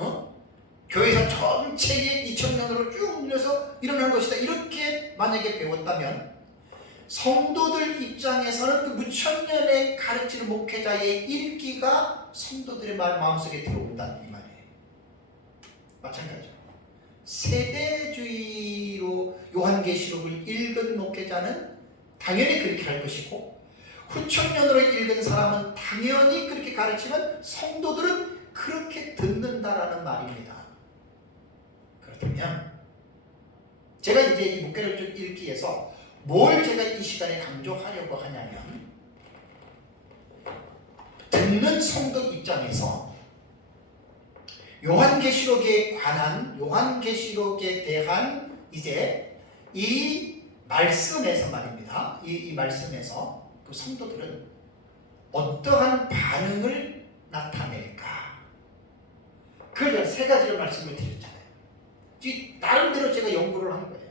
교회에서 전체의 2000년으로 쭉 밀려서 일어난 것이다. 이렇게 만약에 배웠다면 성도들 입장에서는 그 무천년의 가르치는 목회자의 일기가 성도들의 마음속에 들어온다는 이 말이에요. 마찬가지로 세대주의로 요한계시록을 읽은 목회자는 당연히 그렇게 할 것이고, 후천년으로 읽은 사람은 당연히 그렇게 가르치면 성도들은 그렇게 듣는다라는 말입니다. 그렇다면 제가 이제 이 목회를 좀 읽기에서 뭘 제가 이 시간에 강조하려고 하냐면, 듣는 성도 입장에서 요한계시록에 관한, 요한계시록에 대한 이제 이 말씀에서 말입니다. 이 말씀에서 그 성도들은 어떠한 반응을 나타낼까? 그걸 세 가지로 말씀을 드렸잖아요. 나름대로 제가 연구를 한 거예요.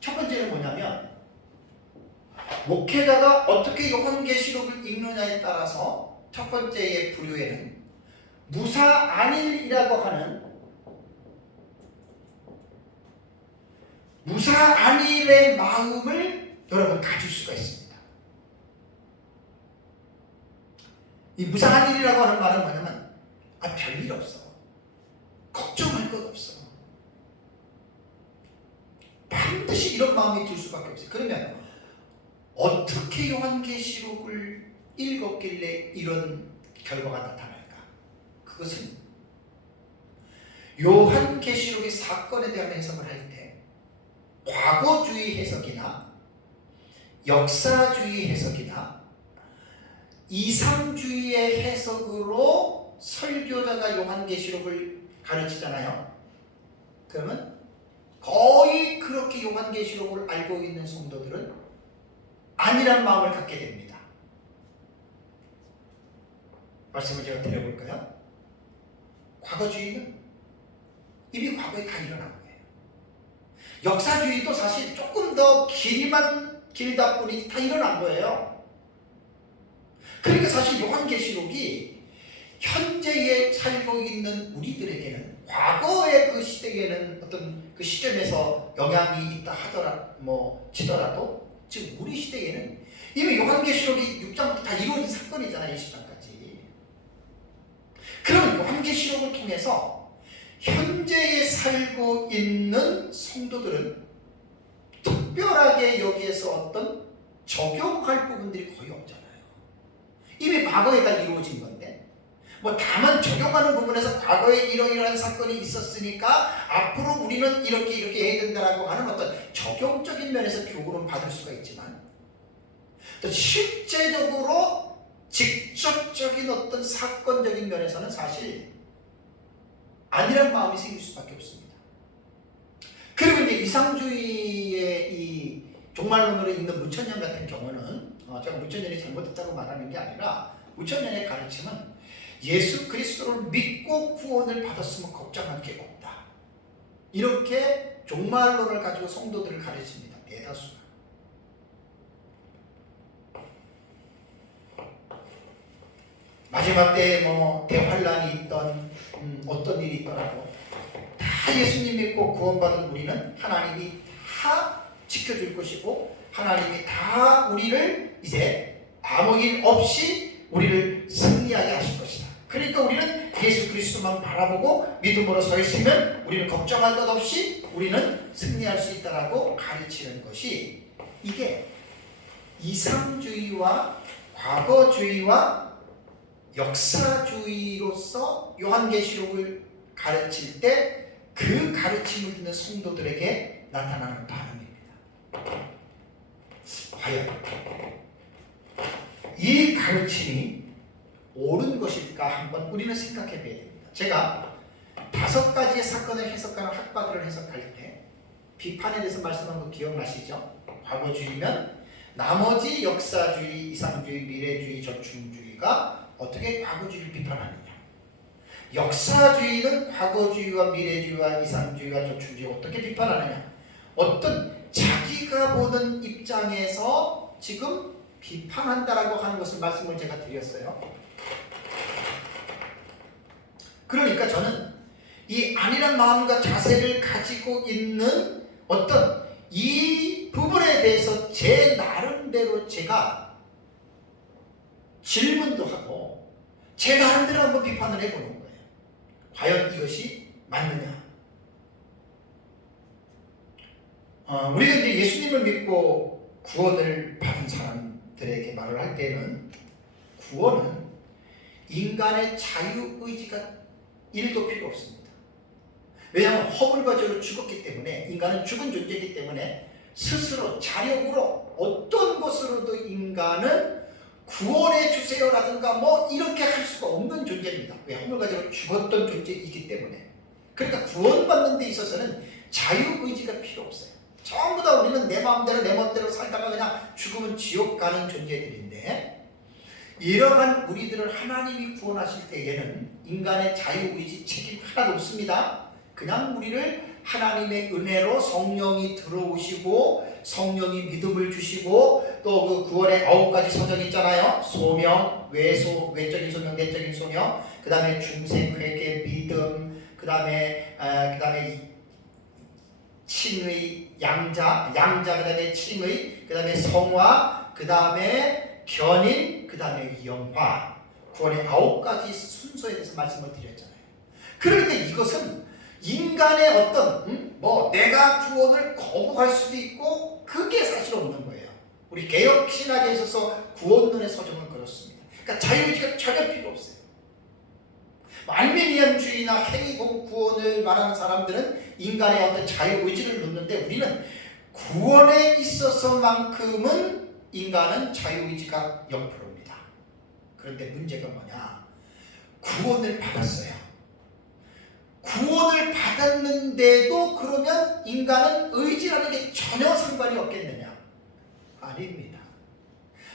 첫 번째는 뭐냐면, 목회자가 어떻게 요한계시록을 읽느냐에 따라서 첫 번째의 부류에는 무사안일이라고 하는 무사안일의 마음을 여러분 가질 수가 있습니다. 이 무사안일이라고 하는 말은 뭐냐면, 별일 없어, 걱정할 것 없어, 반드시 이런 마음이 들 수밖에 없어요. 그러면 어떻게 요한계시록을 읽었길래 이런 결과가 나타날까? 그것은 요한계시록의 사건에 대한 해석을 할 때 과거주의 해석이나 역사주의 해석이나 이상주의의 해석으로 설교자가 요한계시록을 가르치잖아요. 그러면 거의 그렇게 요한계시록을 알고 있는 성도들은 아니란 마음을 갖게 됩니다. 말씀을 제가 드려볼까요? 과거주의는 이미 과거에 다 일어난 거예요. 역사주의도 사실 조금 더 길다 보니 다 일어난 거예요. 그러니까 사실 요한계시록이 현재에 살고 있는 우리들에게는, 과거의 그 시대에는 어떤 그 시점에서 영향이 있다 치더라도 지금 우리 시대에는 이미 요한계시록이 6장부터 다 이루어진 사건이잖아요. 20장까지. 그럼 요한계시록을 통해서 현재에 살고 있는 성도들은 특별하게 여기에서 어떤 적용할 부분들이 거의 없잖아요. 이미 과거에 다 이루어진 건데, 다만 적용하는 부분에서 과거에 이러이러한 사건이 있었으니까 앞으로 우리는 이렇게 해야 된다라고 하는 어떤 적용적인 면에서 교훈을 받을 수가 있지만, 또 실제적으로 직접적인 어떤 사건적인 면에서는 사실 아니란 마음이 생길 수밖에 없습니다. 그리고 이제 이상주의의 이 종말론으로 있는 무천년 같은 경우는, 제가 무천년이 잘못됐다고 말하는 게 아니라, 무천년의 가르침은 예수 그리스도를 믿고 구원을 받았으면 걱정할 게 없다, 이렇게 종말론을 가지고 성도들을 가르칩니다. 대다수가. 마지막 때에 대환란이 있던 어떤 일이 있더라도 다 예수님 믿고 구원받은 우리는 하나님이 다 지켜줄 것이고, 하나님이 다 우리를 이제 아무 일 없이 우리를 승리하게 하실 것이다. 그러니까 우리는 예수 그리스도만 바라보고 믿음으로 서 있으면 우리는 걱정할 것 없이 우리는 승리할 수 있다라고 가르치는 것이, 이게 이상주의와 과거주의와 역사주의로서 요한계시록을 가르칠 때 그 가르침을 듣는 성도들에게 나타나는 반응입니다. 과연 이 가르침이 옳은 것일까 한번 우리는 생각해 봐야 됩니다. 제가 5가지의 사건을 해석하는 학파들을 해석할 때 비판에 대해서 말씀한 거 기억나시죠? 과거주의면 나머지 역사주의, 이상주의, 미래주의, 전충주의가 어떻게 과거주의를 비판하느냐, 역사주의는 과거주의와 미래주의와 이상주의와 전충주의 어떻게 비판하느냐, 어떤 자기가 보는 입장에서 지금 비판한다라고 하는 것을 말씀을 제가 드렸어요. 그러니까 저는 이 안일한 마음과 자세를 가지고 있는 어떤 이 부분에 대해서 제 나름대로 제가 질문도 하고 제 나름대로 한번 비판을 해보는 거예요. 과연 이것이 맞느냐? 우리가 이제 예수님을 믿고 구원을 받은 사람들에게 말을 할 때는 구원은 인간의 자유의지가 1도 필요 없습니다. 왜냐하면 허물과 죄로 죽었기 때문에 인간은 죽은 존재이기 때문에 스스로 자력으로 어떤 것으로도 인간은 구원해 주세요라든가 뭐 이렇게 할 수가 없는 존재입니다. 왜? 허물과 죄로 죽었던 존재이기 때문에. 그러니까 구원받는 데 있어서는 자유의지가 필요 없어요. 전부 다 우리는 내 마음대로 내 멋대로 살다가 그냥 죽으면 지옥 가는 존재들인데, 이러한 우리들을 하나님이 구원하실 때에는 인간의 자유의지 책임 하나도 없습니다. 그냥 우리를 하나님의 은혜로 성령이 들어오시고 성령이 믿음을 주시고 또 그 구원의 9가지 서정이 있잖아요. 소명, 외적인 소명, 내적인 소명, 그 다음에 중생, 회개, 믿음, 그 다음에 칭의, 양자, 그 다음에 칭의, 그 다음에 성화, 그 다음에 견인, 그 다음에 영화. 구원의 9가지 순서에 대해서 말씀을 드렸잖아요. 그러니까 이것은 인간의 어떤 내가 구원을 거부할 수도 있고 그게 사실 없는 거예요. 우리 개혁 신학에 있어서 구원론의 서정은 그렇습니다. 그러니까 자유의지가 전혀 필요 없어요. 알미니안주의나 행위공 구원을 말하는 사람들은 인간의 어떤 자유의지를 놓는데, 우리는 구원에 있어서만큼은 인간은 자유의지가 0%입니다. 그런데 문제가 뭐냐? 구원을 받았어요. 구원을 받았는데도 그러면 인간은 의지라는 게 전혀 상관이 없겠느냐? 아닙니다.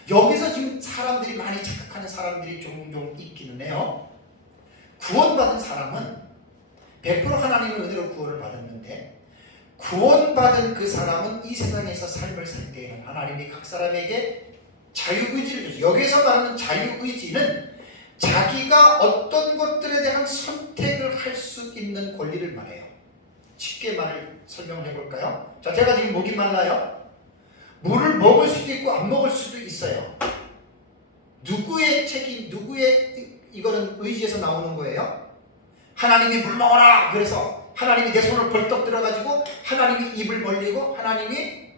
여기서 지금 사람들이 많이 착각하는 사람들이 종종 있기는 해요. 구원받은 사람은 100% 하나님의 은혜로 구원을 받았는데, 구원받은 그 사람은 이 세상에서 삶을 살 때에는 하나님이 각 사람에게 자유의지를 주죠. 여기서 말하는 자유의지는 자기가 어떤 것들에 대한 선택을 할 수 있는 권리를 말해요. 쉽게 설명해 볼까요? 자, 제가 지금 목이 말라요. 물을 먹을 수도 있고 안 먹을 수도 있어요. 누구의 책임, 이거는 의지에서 나오는 거예요. 하나님이 물 먹어라! 그래서 하나님이 내 손을 벌떡 들어가지고 하나님이 입을 벌리고 하나님이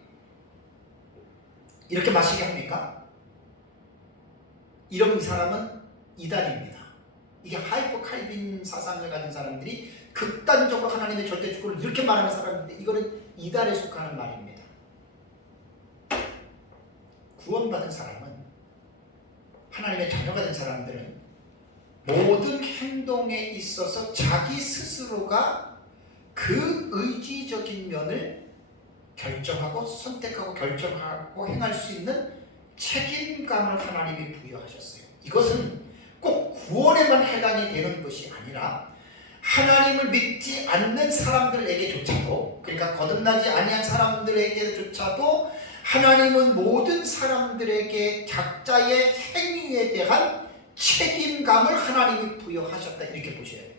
이렇게 마시게 합니까? 이런 사람은 이단입니다. 이게 하이퍼 칼빈 사상을 가진 사람들이 극단적으로 하나님의 절대 주권을 이렇게 말하는 사람인데, 이거는 이단에 속하는 말입니다. 구원받은 사람은, 하나님의 자녀가 된 사람들은 모든 행동에 있어서 자기 스스로가 그 의지적인 면을 결정하고 선택하고 결정하고 행할 수 있는 책임감을 하나님이 부여하셨어요. 이것은 꼭 구원에만 해당이 되는 것이 아니라 하나님을 믿지 않는 사람들에게조차도, 그러니까 거듭나지 아니한 사람들에게조차도 하나님은 모든 사람들에게 각자의 행위에 대한 책임감을 하나님이 부여하셨다, 이렇게 보셔야 돼요.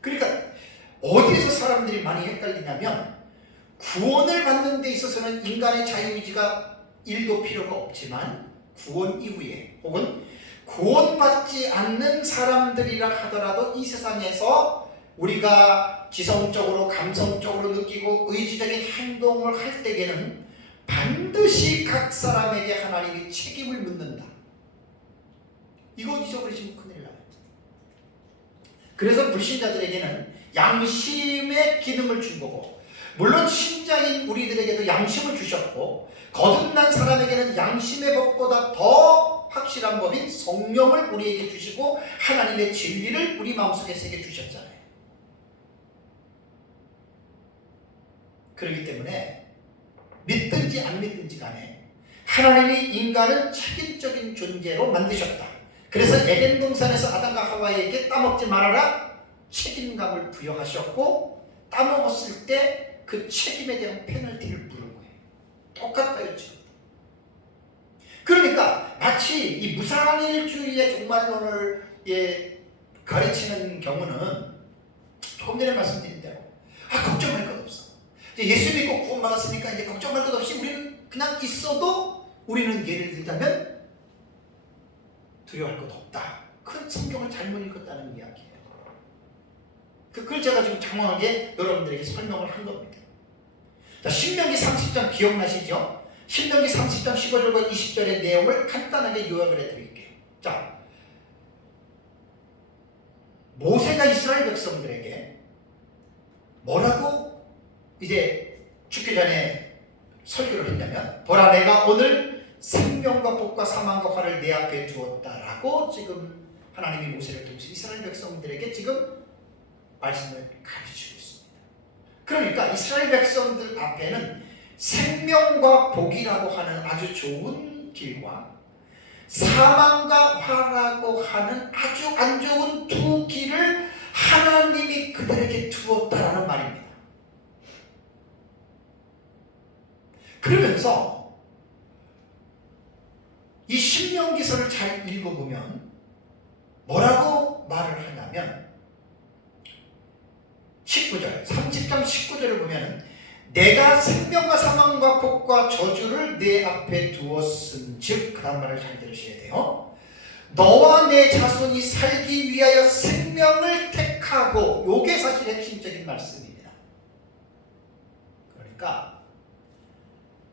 그러니까 어디에서 사람들이 많이 헷갈리냐면, 구원을 받는 데 있어서는 인간의 자유의지가 1도 필요가 없지만 구원 이후에 혹은 구원받지 않는 사람들이라 하더라도 이 세상에서 우리가 지성적으로 감성적으로 느끼고 의지적인 행동을 할 때에는 반드시 각 사람에게 하나님이 책임을 묻는다. 이거 잊어버리시면 큰일 나요. 그래서 불신자들에게는 양심의 기능을 준 거고, 물론 신자인 우리들에게도 양심을 주셨고, 거듭난 사람에게는 양심의 법보다 더 확실한 법인 성령을 우리에게 주시고 하나님의 진리를 우리 마음속에 새겨 주셨잖아요. 그렇기 때문에 믿든지 안 믿든지 간에 하나님이 인간은 책임적인 존재로 만드셨다. 그래서 에덴 동산에서 아담과 하와에게 따먹지 말아라 책임감을 부여하셨고, 따먹었을 때 그 책임에 대한 페널티를 물은 거예요. 똑같아요 지금. 그러니까 마치 이 무상일주의의 종말론을 가르치는 경우는 조금 전에 말씀드린 대로 걱정할 것 없어. 예수 믿고 구원받았으니까 이제 걱정할 것 없이 우리는 그냥 있어도 우리는 예를 들자면 두려워할 것 없다. 큰 성경을 잘못 읽었다는 이야기예요. 그걸 제가 지금 장황하게 여러분들에게 설명을 한 겁니다. 자, 신명기 30장 기억나시죠? 신명기 30장 15절과 20절의 내용을 간단하게 요약을 해드릴게요. 자, 모세가 이스라엘 백성들에게 뭐라고 이제 죽기 전에 설교를 했냐면, 보라 내가 오늘 생명과 복과 사망과 화를 내 앞에 두었다라고 지금 하나님이 모세를 통해서 이스라엘 백성들에게 지금 말씀을 가르치고 있습니다. 그러니까 이스라엘 백성들 앞에는 생명과 복이라고 하는 아주 좋은 길과 사망과 화라고 하는 아주 안 좋은 두 길을 하나님이 그들에게 두었다라는 말입니다. 그러면서 이 신명기서를 잘 읽어보면 뭐라고 말을 하냐면 19절, 30장 19절을 보면 내가 생명과 사망과 복과 저주를 내 앞에 두었은즉, 그런 말을 잘 들으셔야 돼요. 너와 내 자손이 살기 위하여 생명을 택하고, 요게 사실 핵심적인 말씀입니다. 그러니까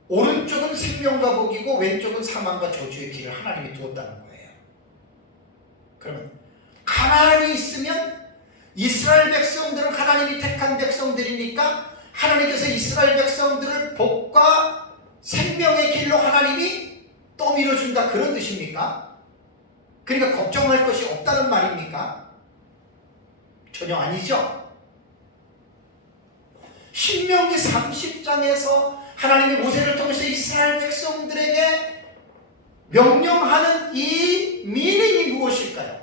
오른쪽은 생명과 복이고 왼쪽은 사망과 저주의 길을 하나님이 두었다는 거예요. 그러면 가만히 있으면 이스라엘 백성들은 하나님이 택한 백성들이니까 하나님께서 이스라엘 백성들을 복과 생명의 길로 하나님이 떠밀어준다, 그런 뜻입니까? 그러니까 걱정할 것이 없다는 말입니까? 전혀 아니죠. 신명기 30장에서 하나님이 모세를 통해서 이스라엘 백성들에게 명령하는 이 미닝이 무엇일까요?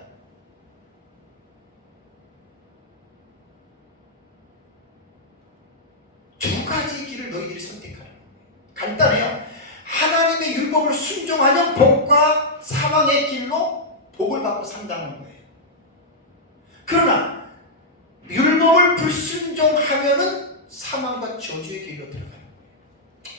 두 가지 길을 너희들이 선택하는 거예요. 간단해요. 하나님의 율법을 순종하면 복과 사망의 길로 복을 받고 산다는 거예요. 그러나 율법을 불순종하면은 사망과 저주의 길로 들어가는 거예요.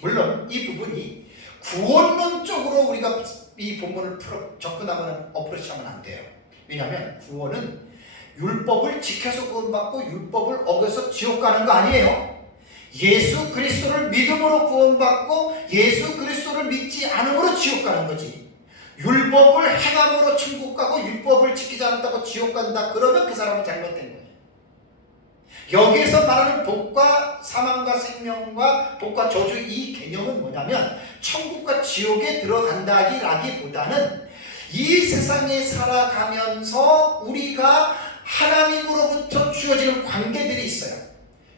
물론 이 부분이 구원론적으로 우리가 이 본문을 접근하거나 어프로치하면 안 돼요. 왜냐하면 구원은 율법을 지켜서 구원받고 율법을 어겨서 지옥 가는 거 아니에요. 예수 그리스도를 믿음으로 구원받고 예수 그리스도를 믿지 않음으로 지옥 가는 거지. 율법을 행함으로 천국 가고 율법을 지키지 않았다고 지옥 간다, 그러면 그 사람은 잘못된 거예요. 여기에서 말하는 복과 사망과 생명과 복과 저주, 이 개념은 뭐냐면 천국과 지옥에 들어간다기보다는 이 세상에 살아가면서 우리가 하나님으로부터 주어지는 관계들이 있어요.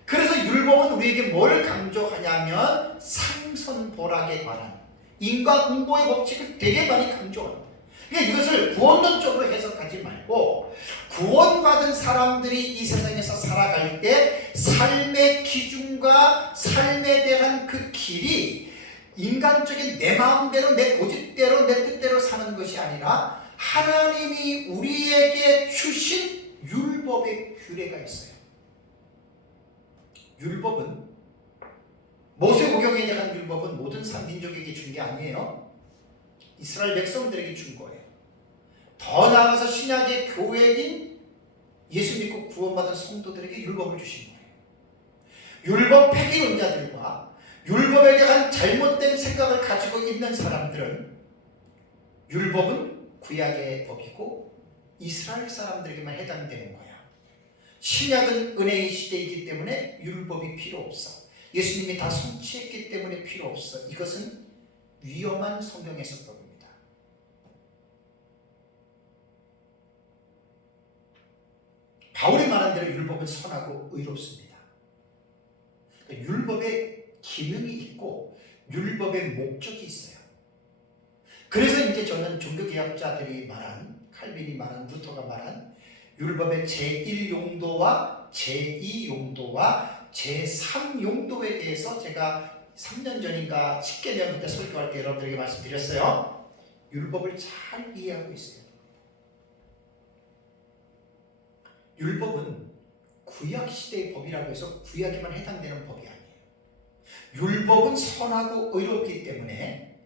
그래서 율법은 우리에게 뭘 강조하냐면 상선보락에 관한 인과응보의 법칙을 되게 많이 강조합니다. 그러니까 이것을 구원론적으로 해석하지 말고 구원받은 사람들이 이 세상에서 살아갈 때 삶의 기준과 삶에 대한 그 길이 인간적인 내 마음대로 내 고집대로 내 뜻대로 사는 것이 아니라 하나님이 우리에게 주신 율법의 규례가 있어요. 율법은, 모세오경에 대한 율법은 모든 민족에게 준 게 아니에요. 이스라엘 백성들에게 준 거예요. 더 나아가서 신약의 교회인 예수 믿고 구원받은 성도들에게 율법을 주신 거예요. 율법 폐기론자들과 율법에 대한 잘못된 생각을 가지고 있는 사람들은 율법은 구약의 법이고 이스라엘 사람들에게만 해당되는 거야. 신약은 은혜의 시대이기 때문에 율법이 필요 없어. 예수님이 다 성취했기 때문에 필요 없어. 이것은 위험한 성경 해석법입니다. 바울이 말한 대로 율법은 선하고 의롭습니다. 율법의 기능이 있고 율법의 목적이 있어요. 그래서 이제 저는 종교개혁자들이 말한, 칼빈이 말한, 루터가 말한 율법의 제1용도와 제2용도와 제3용도에 대해서 제가 3년 전인가 10개년 그때 설교할 때 여러분들에게 말씀드렸어요. 율법을 잘 이해하고 있어요. 율법은 구약시대의 법이라고 해서 구약에만 해당되는 법이 아니에요. 율법은 선하고 의롭기 때문에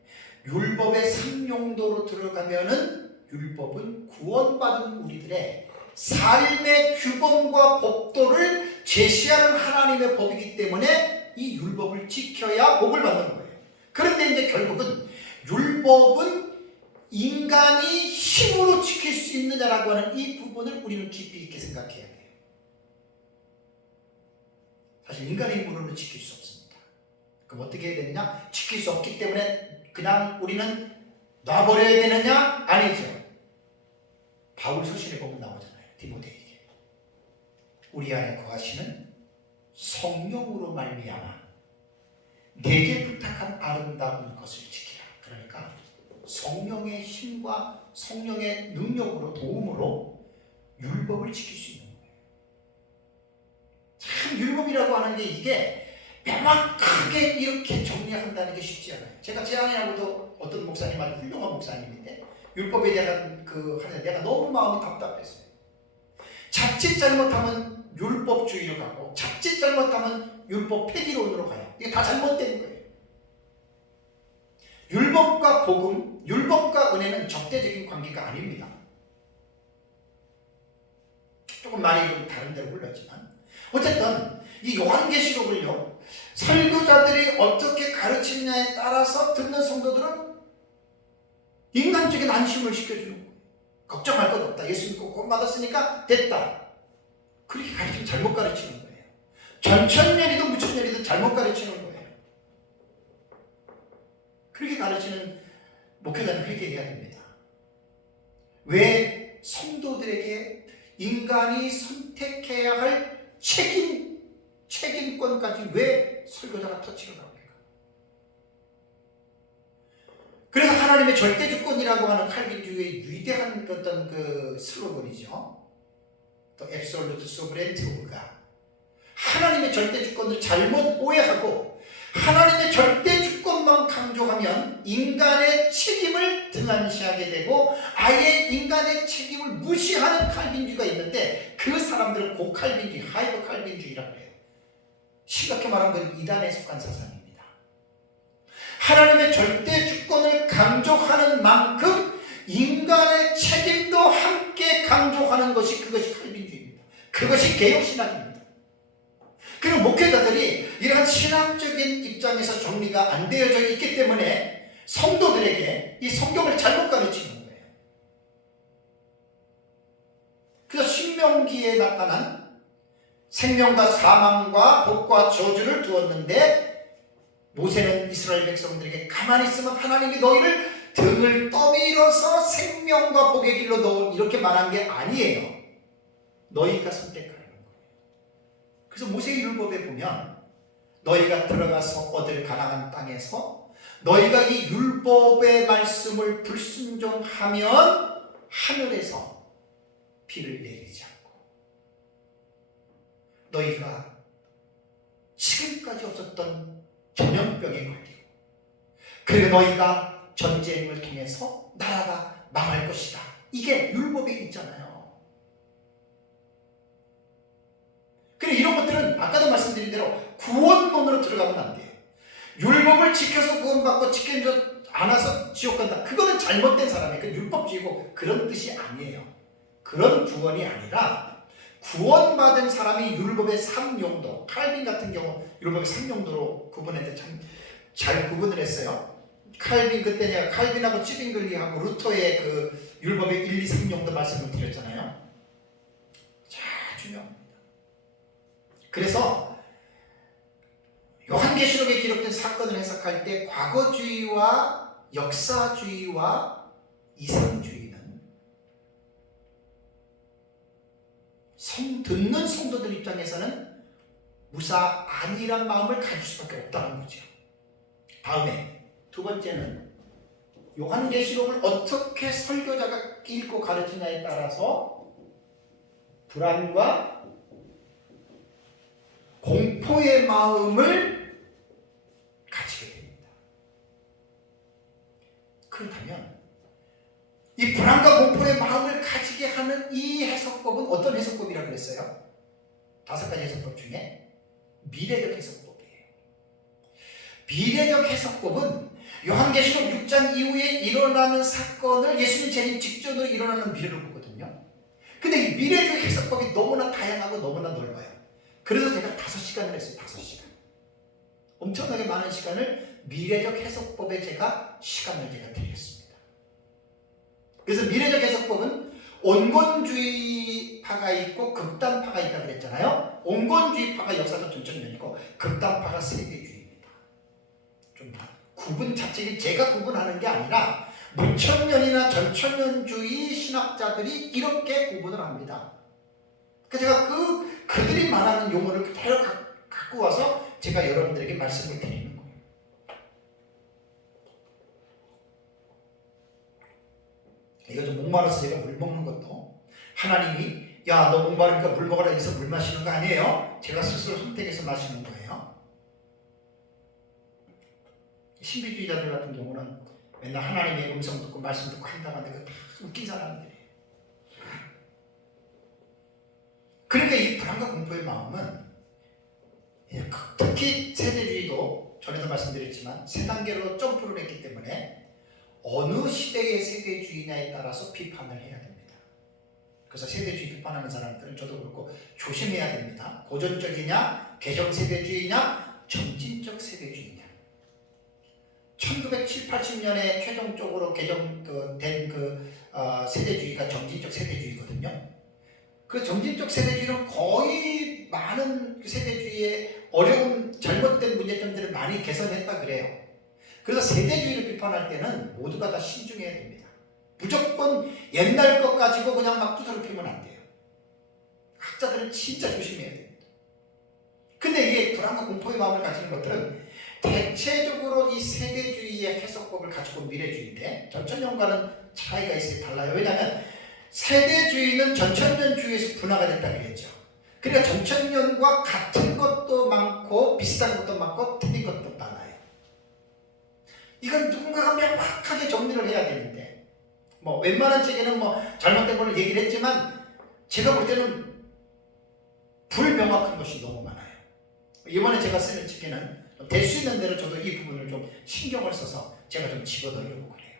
율법의 상용도로 들어가면은 율법은 구원받은 우리들의 삶의 규범과 법도를 제시하는 하나님의 법이기 때문에 이 율법을 지켜야 복을 받는 거예요. 그런데 이제 결국은 율법은 인간이 힘으로 지킬 수 있느냐라고 하는 이 부분을 우리는 깊이 있게 생각해야 돼요. 사실 인간의 힘으로는 지킬 수 없습니다. 그럼 어떻게 해야 되느냐? 지킬 수 없기 때문에 그냥 우리는 놔버려야 되느냐? 아니죠. 바울 서신에 보면 나오잖아요. 디모데에게 우리 안에 거하시는 성령으로 말미암아 내게 부탁한 아름다운 것을 지키라. 그러니까 성령의 힘과 성령의 능력으로 도움으로 율법을 지킬 수 있는 거예요. 참 율법이라고 하는 게 이게 명확하게 이렇게 정리한다는 게 쉽지 않아요. 제가 제 아내하고도 어떤 목사님 아주 훌륭한 목사님인데 율법에 대한 내가 너무 마음이 답답했어요. 자칫 잘못하면 율법주의로 가고 자칫 잘못하면 율법 폐기론으로 가요. 이게 다 잘못된 거예요. 율법과 복음, 율법과 은혜는 적대적인 관계가 아닙니다. 조금 말이 좀 다른 데로 흘렀지만 어쨌든 이 요한계시록을요, 설교자들이 어떻게 가르치느냐에 따라서 듣는 성도들은 인간적인 안심을 시켜주는 거예요. 걱정할 것 없다. 예수 믿고 구원 받았으니까 됐다. 그렇게 가르치면 잘못 가르치는 거예요. 전천년이든 무천년이든 잘못 가르치는 거예요. 그렇게 가르치는 목회자는 회개해야 됩니다. 왜 성도들에게 인간이 선택해야 할 책임권까지 왜 설교자가 터치를 합니까? 그래서 하나님의 절대주권이라고 하는 칼빈주의의 위대한 어떤 그 슬로건이죠. 또 Absolute Sovereignty of God. 하나님의 절대주권을 잘못 오해하고 하나님의 절대주권만 강조하면 인간의 책임을 등한시하게 되고 아예 인간의 책임을 무시하는 칼빈주의가 있는데 그 사람들은 고칼빈주의, 하이브 칼빈주의라고 해요. 심각히 말하면 그건 이단에 속한 사상입니다. 하나님의 절대주권을 강조하는 만큼 인간의 책임도 함께 강조하는 것이 그것이 칼빈주의입니다. 그것이 개혁신학입니다. 그리고 목회자들이 이러한 신학적인 입장에서 정리가 안 되어져 있기 때문에 성도들에게 이 성경을 잘못 가르치는 거예요. 그래서 신명기에 나타난 생명과 사망과 복과 저주를 두었는데 모세는 이스라엘 백성들에게 가만히 있으면 하나님이 너희를 등을 떠밀어서 생명과 복의 길로 넣은 이렇게 말한 게 아니에요. 너희가 선택하는 거예요. 그래서 모세의 율법에 보면 너희가 들어가서 얻을 가나안 땅에서 너희가 이 율법의 말씀을 불순종하면 하늘에서 비를 내리지 않고 너희가 지금까지 없었던 전염병에 걸리고 그리고 너희가 전쟁을 통해서 나라가 망할 것이다. 이게 율법에 있잖아요. 그리고 이런 것들은 아까도 말씀드린 대로 구원론으로 들어가면 안 돼요. 율법을 지켜서 구원받고 지키지 않아서 지옥 간다. 그거는 잘못된 사람이에요. 그 율법주의고 그런 뜻이 아니에요. 그런 구원이 아니라 구원받은 사람이 율법의 3용도, 칼빈 같은 경우 율법의 3용도로 구분했는데 참 잘 구분을 했어요. 칼빈 그때 제가 칼빈하고 찌빙글리하고 루터의 그 율법의 1, 2, 3용도 말씀을 드렸잖아요. 자, 중요합니다. 그래서 요한계시록에 기록된 사건을 해석할 때 과거주의와 역사주의와 이상주의는 듣는 성도들 입장에서는 무사 아니란 마음을 가질 수밖에 없다는 거죠. 다음에 두 번째는 요한계시록을 어떻게 설교자가 읽고 가르치냐에 따라서 불안과 공포의 마음을 가지게 됩니다. 그렇다면 이 불안과 공포의 마음을 가지게 하는 이 해석법은 어떤 해석법이라고 그랬어요? 5가지 해석법 중에 미래적 해석법이에요. 미래적 해석법은 요한계시록 6장 이후에 일어나는 사건을 예수님 재림 직전으로 일어나는 미래를 보거든요. 근데 이 미래적 해석법이 너무나 다양하고 너무나 넓어요. 그래서 제가 5시간을 했어요. 5시간. 엄청나게 많은 시간을 미래적 해석법에 시간을 드렸습니다. 그래서 미래적 해석법은 온건주의파가 있고 극단파가 있다고 그랬잖아요. 온건주의파가 역사적 전천년이고 극단파가 세대주의입니다. 좀 구분 자체는 제가 구분하는 게 아니라 무천년이나 전천년주의 신학자들이 이렇게 구분을 합니다. 그러니까 제가 그들이 말하는 용어를 그대로 갖고 와서 제가 여러분들에게 말씀을 드리는 거예요. 이거 좀 목마라서 제가 물 먹는 것도 하나님이 야, 너 목마르니까 물 먹으라 해서 물 마시는 거 아니에요. 제가 스스로 선택해서 마시는 거예요. 신비주의자들 같은 경우는 맨날 하나님의 음성 듣고 말씀 듣고 한다고 하는데 그거 다 웃긴 사람들이에요. 그러니까 이 불안과 공포의 마음은 특히 세대주의도 전에도 말씀드렸지만 3단계로 점프를 했기 때문에 어느 시대의 세대주의냐에 따라서 비판을 해야 됩니다. 그래서 세대주의 비판하는 사람들은 저도 그렇고 조심해야 됩니다. 고전적이냐, 개정세대주의냐, 점진적 세대주의냐. 1970, 80년에 최종적으로 개정된 세대주의가 점진적 세대주의거든요. 그 점진적 세대주의는 거의 많은 세대주의의 어려운 잘못된 문제점들을 많이 개선했다 그래요. 그래서 세대주의를 비판할 때는 모두가 다 신중해야 됩니다. 무조건 옛날 것 가지고 그냥 막 두드러뜨리면 안 돼요. 학자들은 진짜 조심해야 됩니다. 근데 이게 불안과 공포의 마음을 가지는 것들은 대체적으로 이 세대주의의 해석법을 가지고 미래주의인데 전천년과는 차이가 있어요. 달라요. 왜냐하면 세대주의는 전천년주의에서 분화가 됐다 그랬죠. 그러니까 전천년과 같은 것도 많고 비슷한 것도 많고 틀린 것도 많아요. 이건 누군가가 명확하게 정리를 해야 되는데 웬만한 책에는 잘못된 걸 얘기를 했지만 제가 볼 때는 불명확한 것이 너무 많아요. 이번에 제가 쓰는 책에는 될 수 있는 대로 저도 이 부분을 좀 신경을 써서 제가 좀 집어넣으려고 그래요.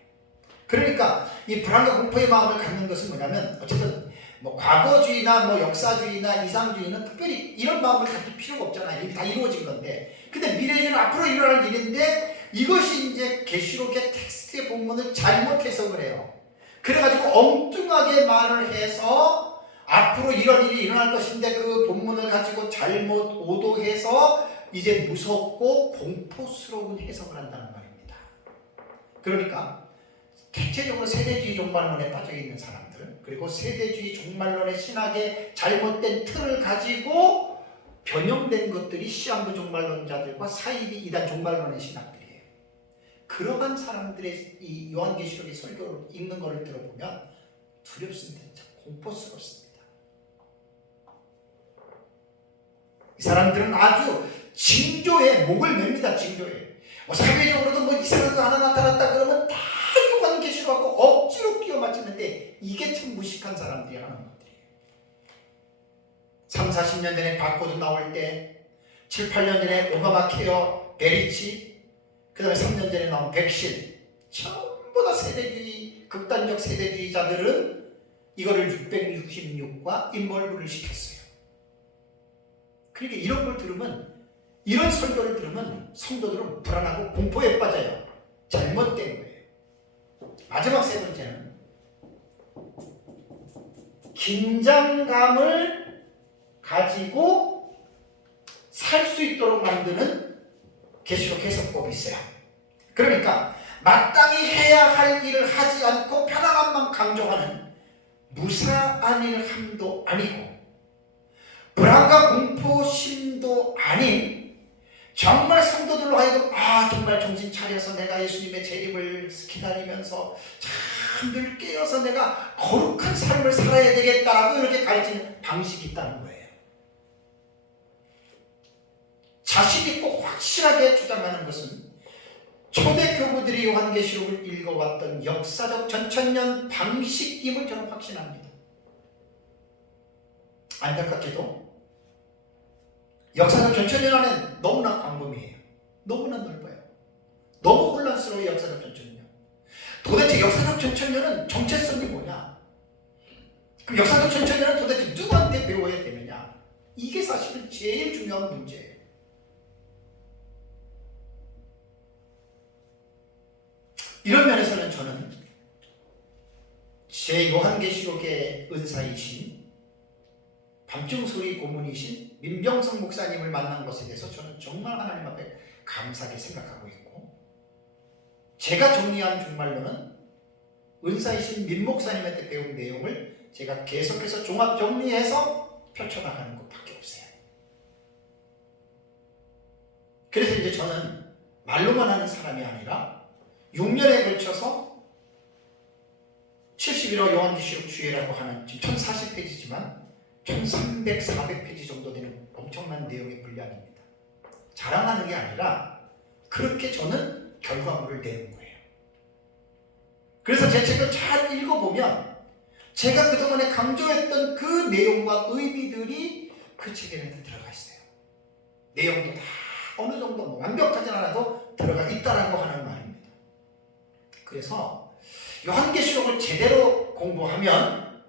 그러니까 이 불안과 공포의 마음을 갖는 것은 뭐냐면 어쨌든 과거주의나 역사주의나 이상주의는 특별히 이런 마음을 가질 필요가 없잖아요. 이게 다 이루어진 건데. 근데 미래에는 앞으로 일어날 일인데 이것이 이제 계시록의 텍스트의 본문을 잘못 해석을 해요. 그래가지고 엉뚱하게 말을 해서 앞으로 이런 일이 일어날 것인데 그 본문을 가지고 잘못 오도해서 이제 무섭고 공포스러운 해석을 한다는 말입니다. 그러니까 대체적으로 세대주의 종말론에 빠져있는 사람들 그리고 세대주의 종말론의 신학의 잘못된 틀을 가지고 변형된 것들이 시한부 종말론자들과 사이비 이단 종말론의 신학들이에요. 그러한 사람들의 이 요한계시록의 설교를 읽는 것을 들어보면 두렵습니다. 공포스럽습니다. 이 사람들은 아주 징조에 목을 맵니다. 징조에 사회적으로도 이상한 거 하나 나타났다 그러면 다 요한계시록하고 억지로 끼워 맞추는데 이게 참 무식한 사람들이 하는 것들이에요. 3, 40년 전에 바코드 나올 때 7, 8년 전에 오바마 케어 베리치 그 다음에 3년 전에 나온 백신 전부 다 세대주의 극단적 세대주의자들은 이거를 666과 인벌브를 시켰어요. 그러니까 이런 걸 들으면 이런 설교를 들으면 성도들은 불안하고 공포에 빠져요. 잘못된 거예요. 마지막 3번째는 긴장감을 가지고 살 수 있도록 만드는 계시록 해석법이 있어요. 그러니까 마땅히 해야 할 일을 하지 않고 편안함만 강조하는 무사한 일 함도 아니고 불안과 공포심도 아닌 정말 성도들로 하여금 정말 정신 차려서 내가 예수님의 재림을 기다리면서 참 늘 깨어서 내가 거룩한 삶을 살아야 되겠다고 이렇게 가르치는 방식이 있다는 거예요. 자신 있고 확실하게 주장하는 것은 초대 교부들이 요한계시록을 읽어왔던 역사적 전천년 방식임을 저는 확신합니다. 안타깝게도 역사적 전천년 안에 너무나 광범위해요. 너무나 넓어요. 너무 혼란스러워요. 역사적 전천년. 도대체 역사적 전천년은 정체성이 뭐냐? 그럼 역사적 전천년은 도대체 누구한테 배워야 되느냐? 이게 사실은 제일 중요한 문제예요. 이런 면에서는 저는 제 요한계시록의 은사이신 밤중소리 고문이신 민병성 목사님을 만난 것에 대해서 저는 정말 하나님 앞에 감사하게 생각하고 있고, 제가 정리한 종말론은 은사이신 민 목사님한테 배운 내용을 제가 계속해서 종합 정리해서 펼쳐나가는 것밖에 없어요. 그래서 이제 저는 말로만 하는 사람이 아니라 6년에 걸쳐서 71호 요한계시록 주예라고 하는 지금 1040페이지지만 1300, 400페이지 정도 되는 엄청난 내용의 분량입니다. 자랑하는 게 아니라 그렇게 저는 결과물을 내는 거예요. 그래서 제 책을 잘 읽어보면 제가 그동안에 강조했던 그 내용과 의미들이 그 책에는 들어가 있어요. 내용도 다 어느 정도 완벽하지 않아도 들어가 있다라고 하는 말입니다. 그래서 요한계시록을 제대로 공부하면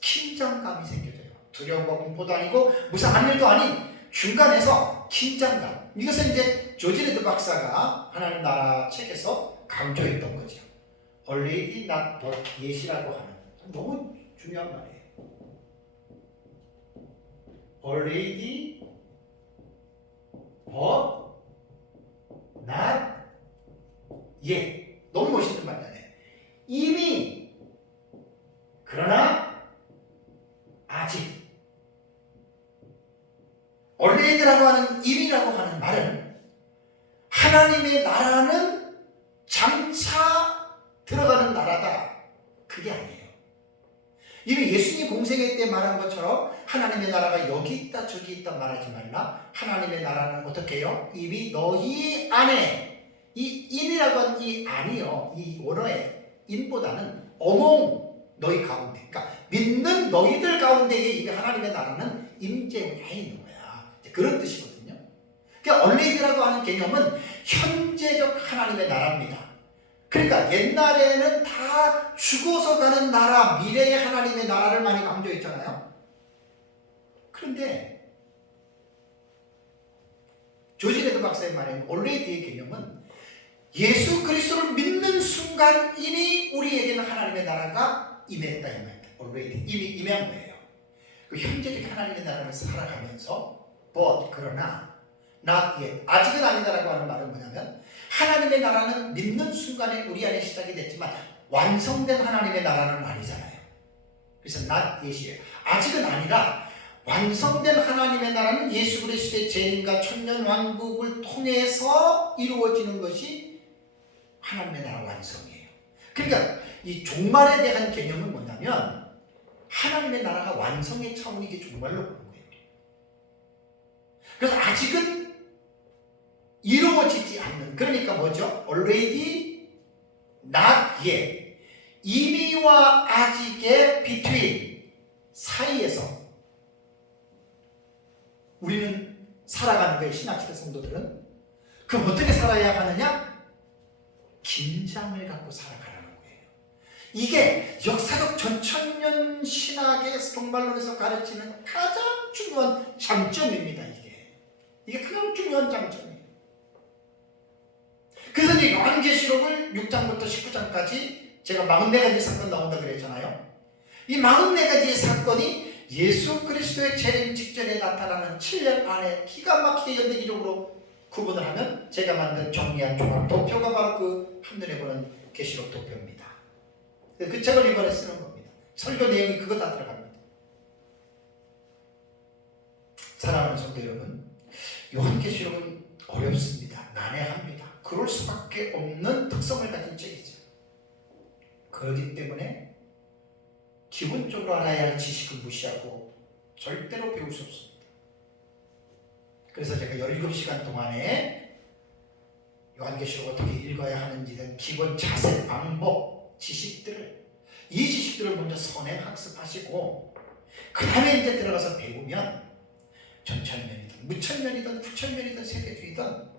긴장감이 생겨져요. 두려움과 공포도 아니고 무상한 일도 아닌 중간에서 긴장감. 이것은 이제 조지 레드 박사가 하나님 나라 책에서 강조했던 거죠. Already not but yet이라고 하는 너무 중요한 말이에요. Already but not yet. 너무 멋있는 말이잖아요. 이미 그러나 아직. already라고 하는 이미라고 하는 말은 하나님의 나라는 장차 들어가는 나라다, 그게 아니에요. 이미 예수님 공생애 때 말한 것처럼 하나님의 나라가 여기 있다 저기 있다 말하지 말라. 하나님의 나라는 어떻게 해요? 이미 너희 안에. 이 인이라고 하는 이 안이요, 이 원어의 인보다는 어몽 너희 가운데, 그러니까 믿는 너희들 가운데에 이미 하나님의 나라는 임재해 있는 거야. 그런 뜻이거든요. 그러니까 얼레이드라고 하는 개념은 현재적 하나님의 나라입니다. 그러니까 옛날에는 다 죽어서 가는 나라, 미래의 하나님의 나라를 많이 강조했잖아요. 그런데 조지 레드 박사의 말에는 얼레이드의 개념은 예수 그리스도를 믿는 순간 이미 우리에게는 하나님의 나라가 임했다 이 말입니다. already 이미 임한 거예요. 그 현재적 하나님의 나라를 살아가면서 but 그러나 not yet 아직은 아니다라고 하는 말은 뭐냐면 하나님의 나라는 믿는 순간에 우리 안에 시작이 됐지만 완성된 하나님의 나라는 아니잖아요. 그래서 not yet이에요. 아직은 아니라 완성된 하나님의 나라는 예수 그리스도의 재림과 천년 왕국을 통해서 이루어지는 것이 하나님의 나라 완성이에요. 그러니까 이 종말에 대한 개념은 뭐냐면 하나님의 나라가 완성의 차원이 이게 종말로 보는 거예요. 그래서 아직은 이루어지지 않는, 그러니까 뭐죠? already not yet 이미와 아직의 between 사이에서 우리는 살아가는 거예요. 신학시대 성도들은. 그럼 어떻게 살아야 하느냐? 긴장을 갖고 살아가라는 거예요. 이게 역사적 전천년 신학의 종말론에서 가르치는 가장 중요한 장점입니다. 이게 가장 중요한 장점이에요. 그래서 이 요한계시록을 6장부터 19장까지 제가 44가지 사건 나온다 그랬잖아요. 이 44가지의 사건이 예수 그리스도의 재림 직전에 나타나는 7년 안에 기가 막히게 연대기적으로 구분을 하면 제가 만든 정리한 종합 도표가 바로 그 한눈에 보는 계시록 도표입니다. 그 책을 이번에 쓰는 겁니다. 설교 내용이 그거 다 들어갑니다. 사랑하는 성도 여러분, 요한계시록은 어렵습니다. 난해합니다. 그럴 수밖에 없는 특성을 가진 책이죠. 그렇기 때문에 기본적으로 알아야 할 지식은 무시하고 절대로 배울 수 없습니다. 그래서 제가 17시간 동안에 요한계시록 어떻게 읽어야 하는지 등 기본 자세, 방법, 지식들을 이 지식들을 먼저 선행 학습하시고 그 다음에 이제 들어가서 배우면 전천년이든 무천년이든 후천년이든 세대주의든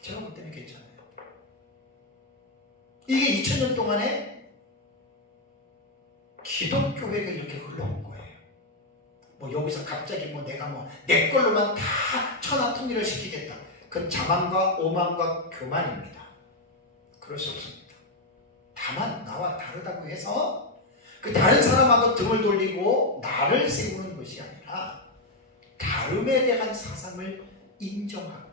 제가 볼 때는 괜찮아요. 이게 2000년 동안에 기독교회가 이렇게 흘러온 거예요. 뭐 여기서 갑자기 뭐 내가 뭐 내 걸로만 다 천하통일을 시키겠다. 그건 자만과 오만과 교만입니다. 그럴 수 없습니다. 다만 나와 다르다고 해서 그 다른 사람하고 등을 돌리고 나를 세우는 것이 아니라 다름에 대한 사상을 인정하고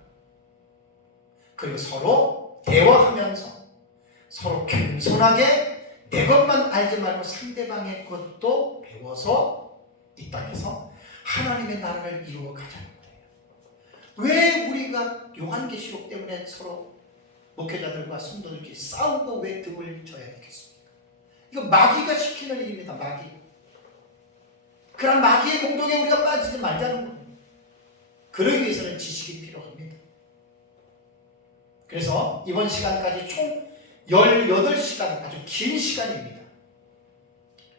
그리고 서로 대화하면서 서로 겸손하게 내 것만 알지 말고 상대방의 것도 배워서 이 땅에서 하나님의 나라를 이루어 가자는 거예요. 왜 우리가 요한계시록 때문에 서로 목회자들과 성도들끼리 싸우고 왜 등을 져야 되겠습니까? 이거 마귀가 시키는 일입니다. 마귀. 그런 마귀의 공동에 우리가 빠지지 말자는 거예요. 그러기 위해서는 지식이 필요합니다. 그래서 이번 시간까지 총 18시간 아주 긴 시간입니다.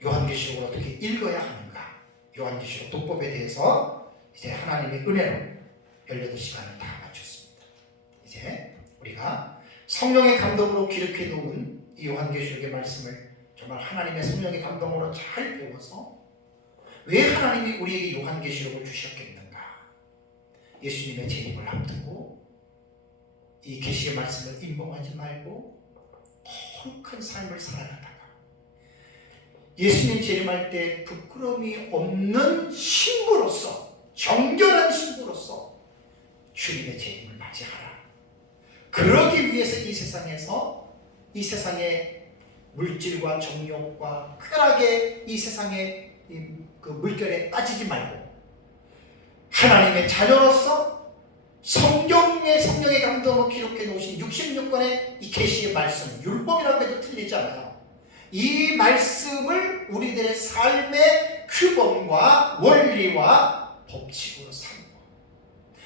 요한계시록을 어떻게 읽어야 하는가, 요한계시록 독법에 대해서 이제 하나님의 은혜로 18시간을 다 마쳤습니다. 이제 우리가 성령의 감동으로 기록해 놓은 이 요한계시록의 말씀을 정말 하나님의 성령의 감동으로 잘 배워서 왜 하나님이 우리에게 요한계시록을 주셨겠는가, 예수님의 재림을 앞두고 이 계시의 말씀을 임봉하지 말고 거룩한 삶을 살아가다가 예수님 재림할 때 부끄러움이 없는 신부로서, 정결한 신부로서 주님의 재림을 맞이하라. 그러기 위해서 이 세상에서 이 세상의 물질과 정욕과 쾌락의 이 세상의 그 물결에 빠지지 말고 하나님의 자녀로서 성경의 감동으로 기록해 놓으신 66권의 이 계시의 말씀, 율법이라고 해도 틀리지 않아요. 이 말씀을 우리들의 삶의 규범과 원리와 법칙으로 삼고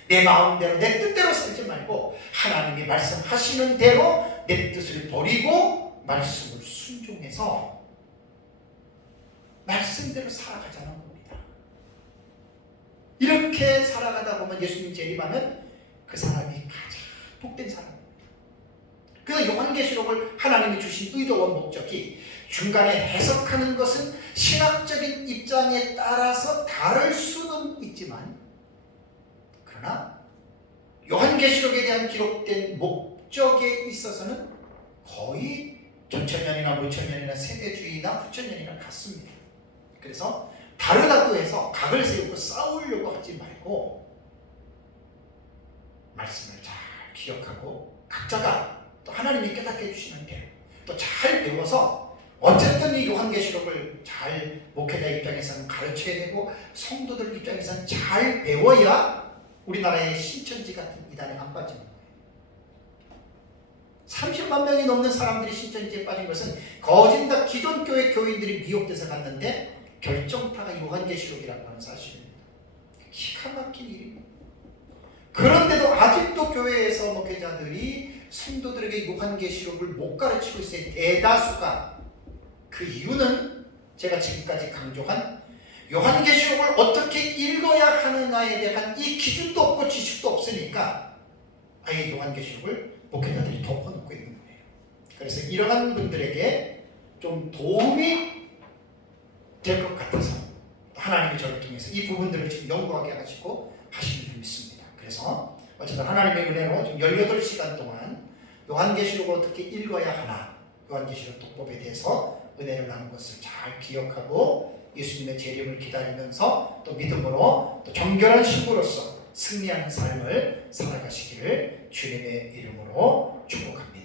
내 마음대로 내 뜻대로 살지 말고 하나님이 말씀하시는 대로 내 뜻을 버리고 말씀을 순종해서 말씀대로 살아가자는 겁니다. 이렇게 살아가다 보면 예수님 재림하면 그 사람이 가장 복된 사람입니다. 그래서 요한계시록을 하나님이 주신 의도와 목적이 중간에 해석하는 것은 신학적인 입장에 따라서 다를 수는 있지만 그러나 요한계시록에 대한 기록된 목적에 있어서는 거의 전천년이나 무천년이나 세대주의나 후천년이나 같습니다. 그래서 다르다고 해서 각을 세우고 싸우려고 하지 말고 말씀을 잘 기억하고 각자가 또 하나님이 깨닫게 해주시는 대로 또 잘 배워서 어쨌든 이 요한계시록을 잘 목회자 입장에서는 가르쳐야 되고 성도들 입장에서는 잘 배워야 우리나라의 신천지 같은 이단에 안 빠지는 거예요. 30만 명이 넘는 사람들이 신천지에 빠진 것은 거진다 기존 교회 교인들이 미혹돼서 갔는데 결정타가 요한계시록이라고 하는 사실입니다. 기가 막힌 일입니다. 그런데도 아직도 교회에서 목회자들이 성도들에게 요한계시록을 못 가르치고 있어요. 대다수가. 그 이유는 제가 지금까지 강조한 요한계시록을 어떻게 읽어야 하느냐에 대한 이 기준도 없고 지식도 없으니까 아예 요한계시록을 목회자들이 덮어놓고 있는 거예요. 그래서 이러한 분들에게 좀 도움이 될 것 같아서 하나님이 저를 통해서 이 부분들을 지금 연구하게 하시고 하시는 줄 믿습니다. 그래서 어쨌든 하나님의 은혜로 지금 18시간 동안 요한계시록을 어떻게 읽어야 하나, 요한계시록 독법에 대해서 은혜를 나눈 것을 잘 기억하고 예수님의 재림을 기다리면서 또 믿음으로 또 정결한 신부로서 승리하는 삶을 살아가시기를 주님의 이름으로 축복합니다.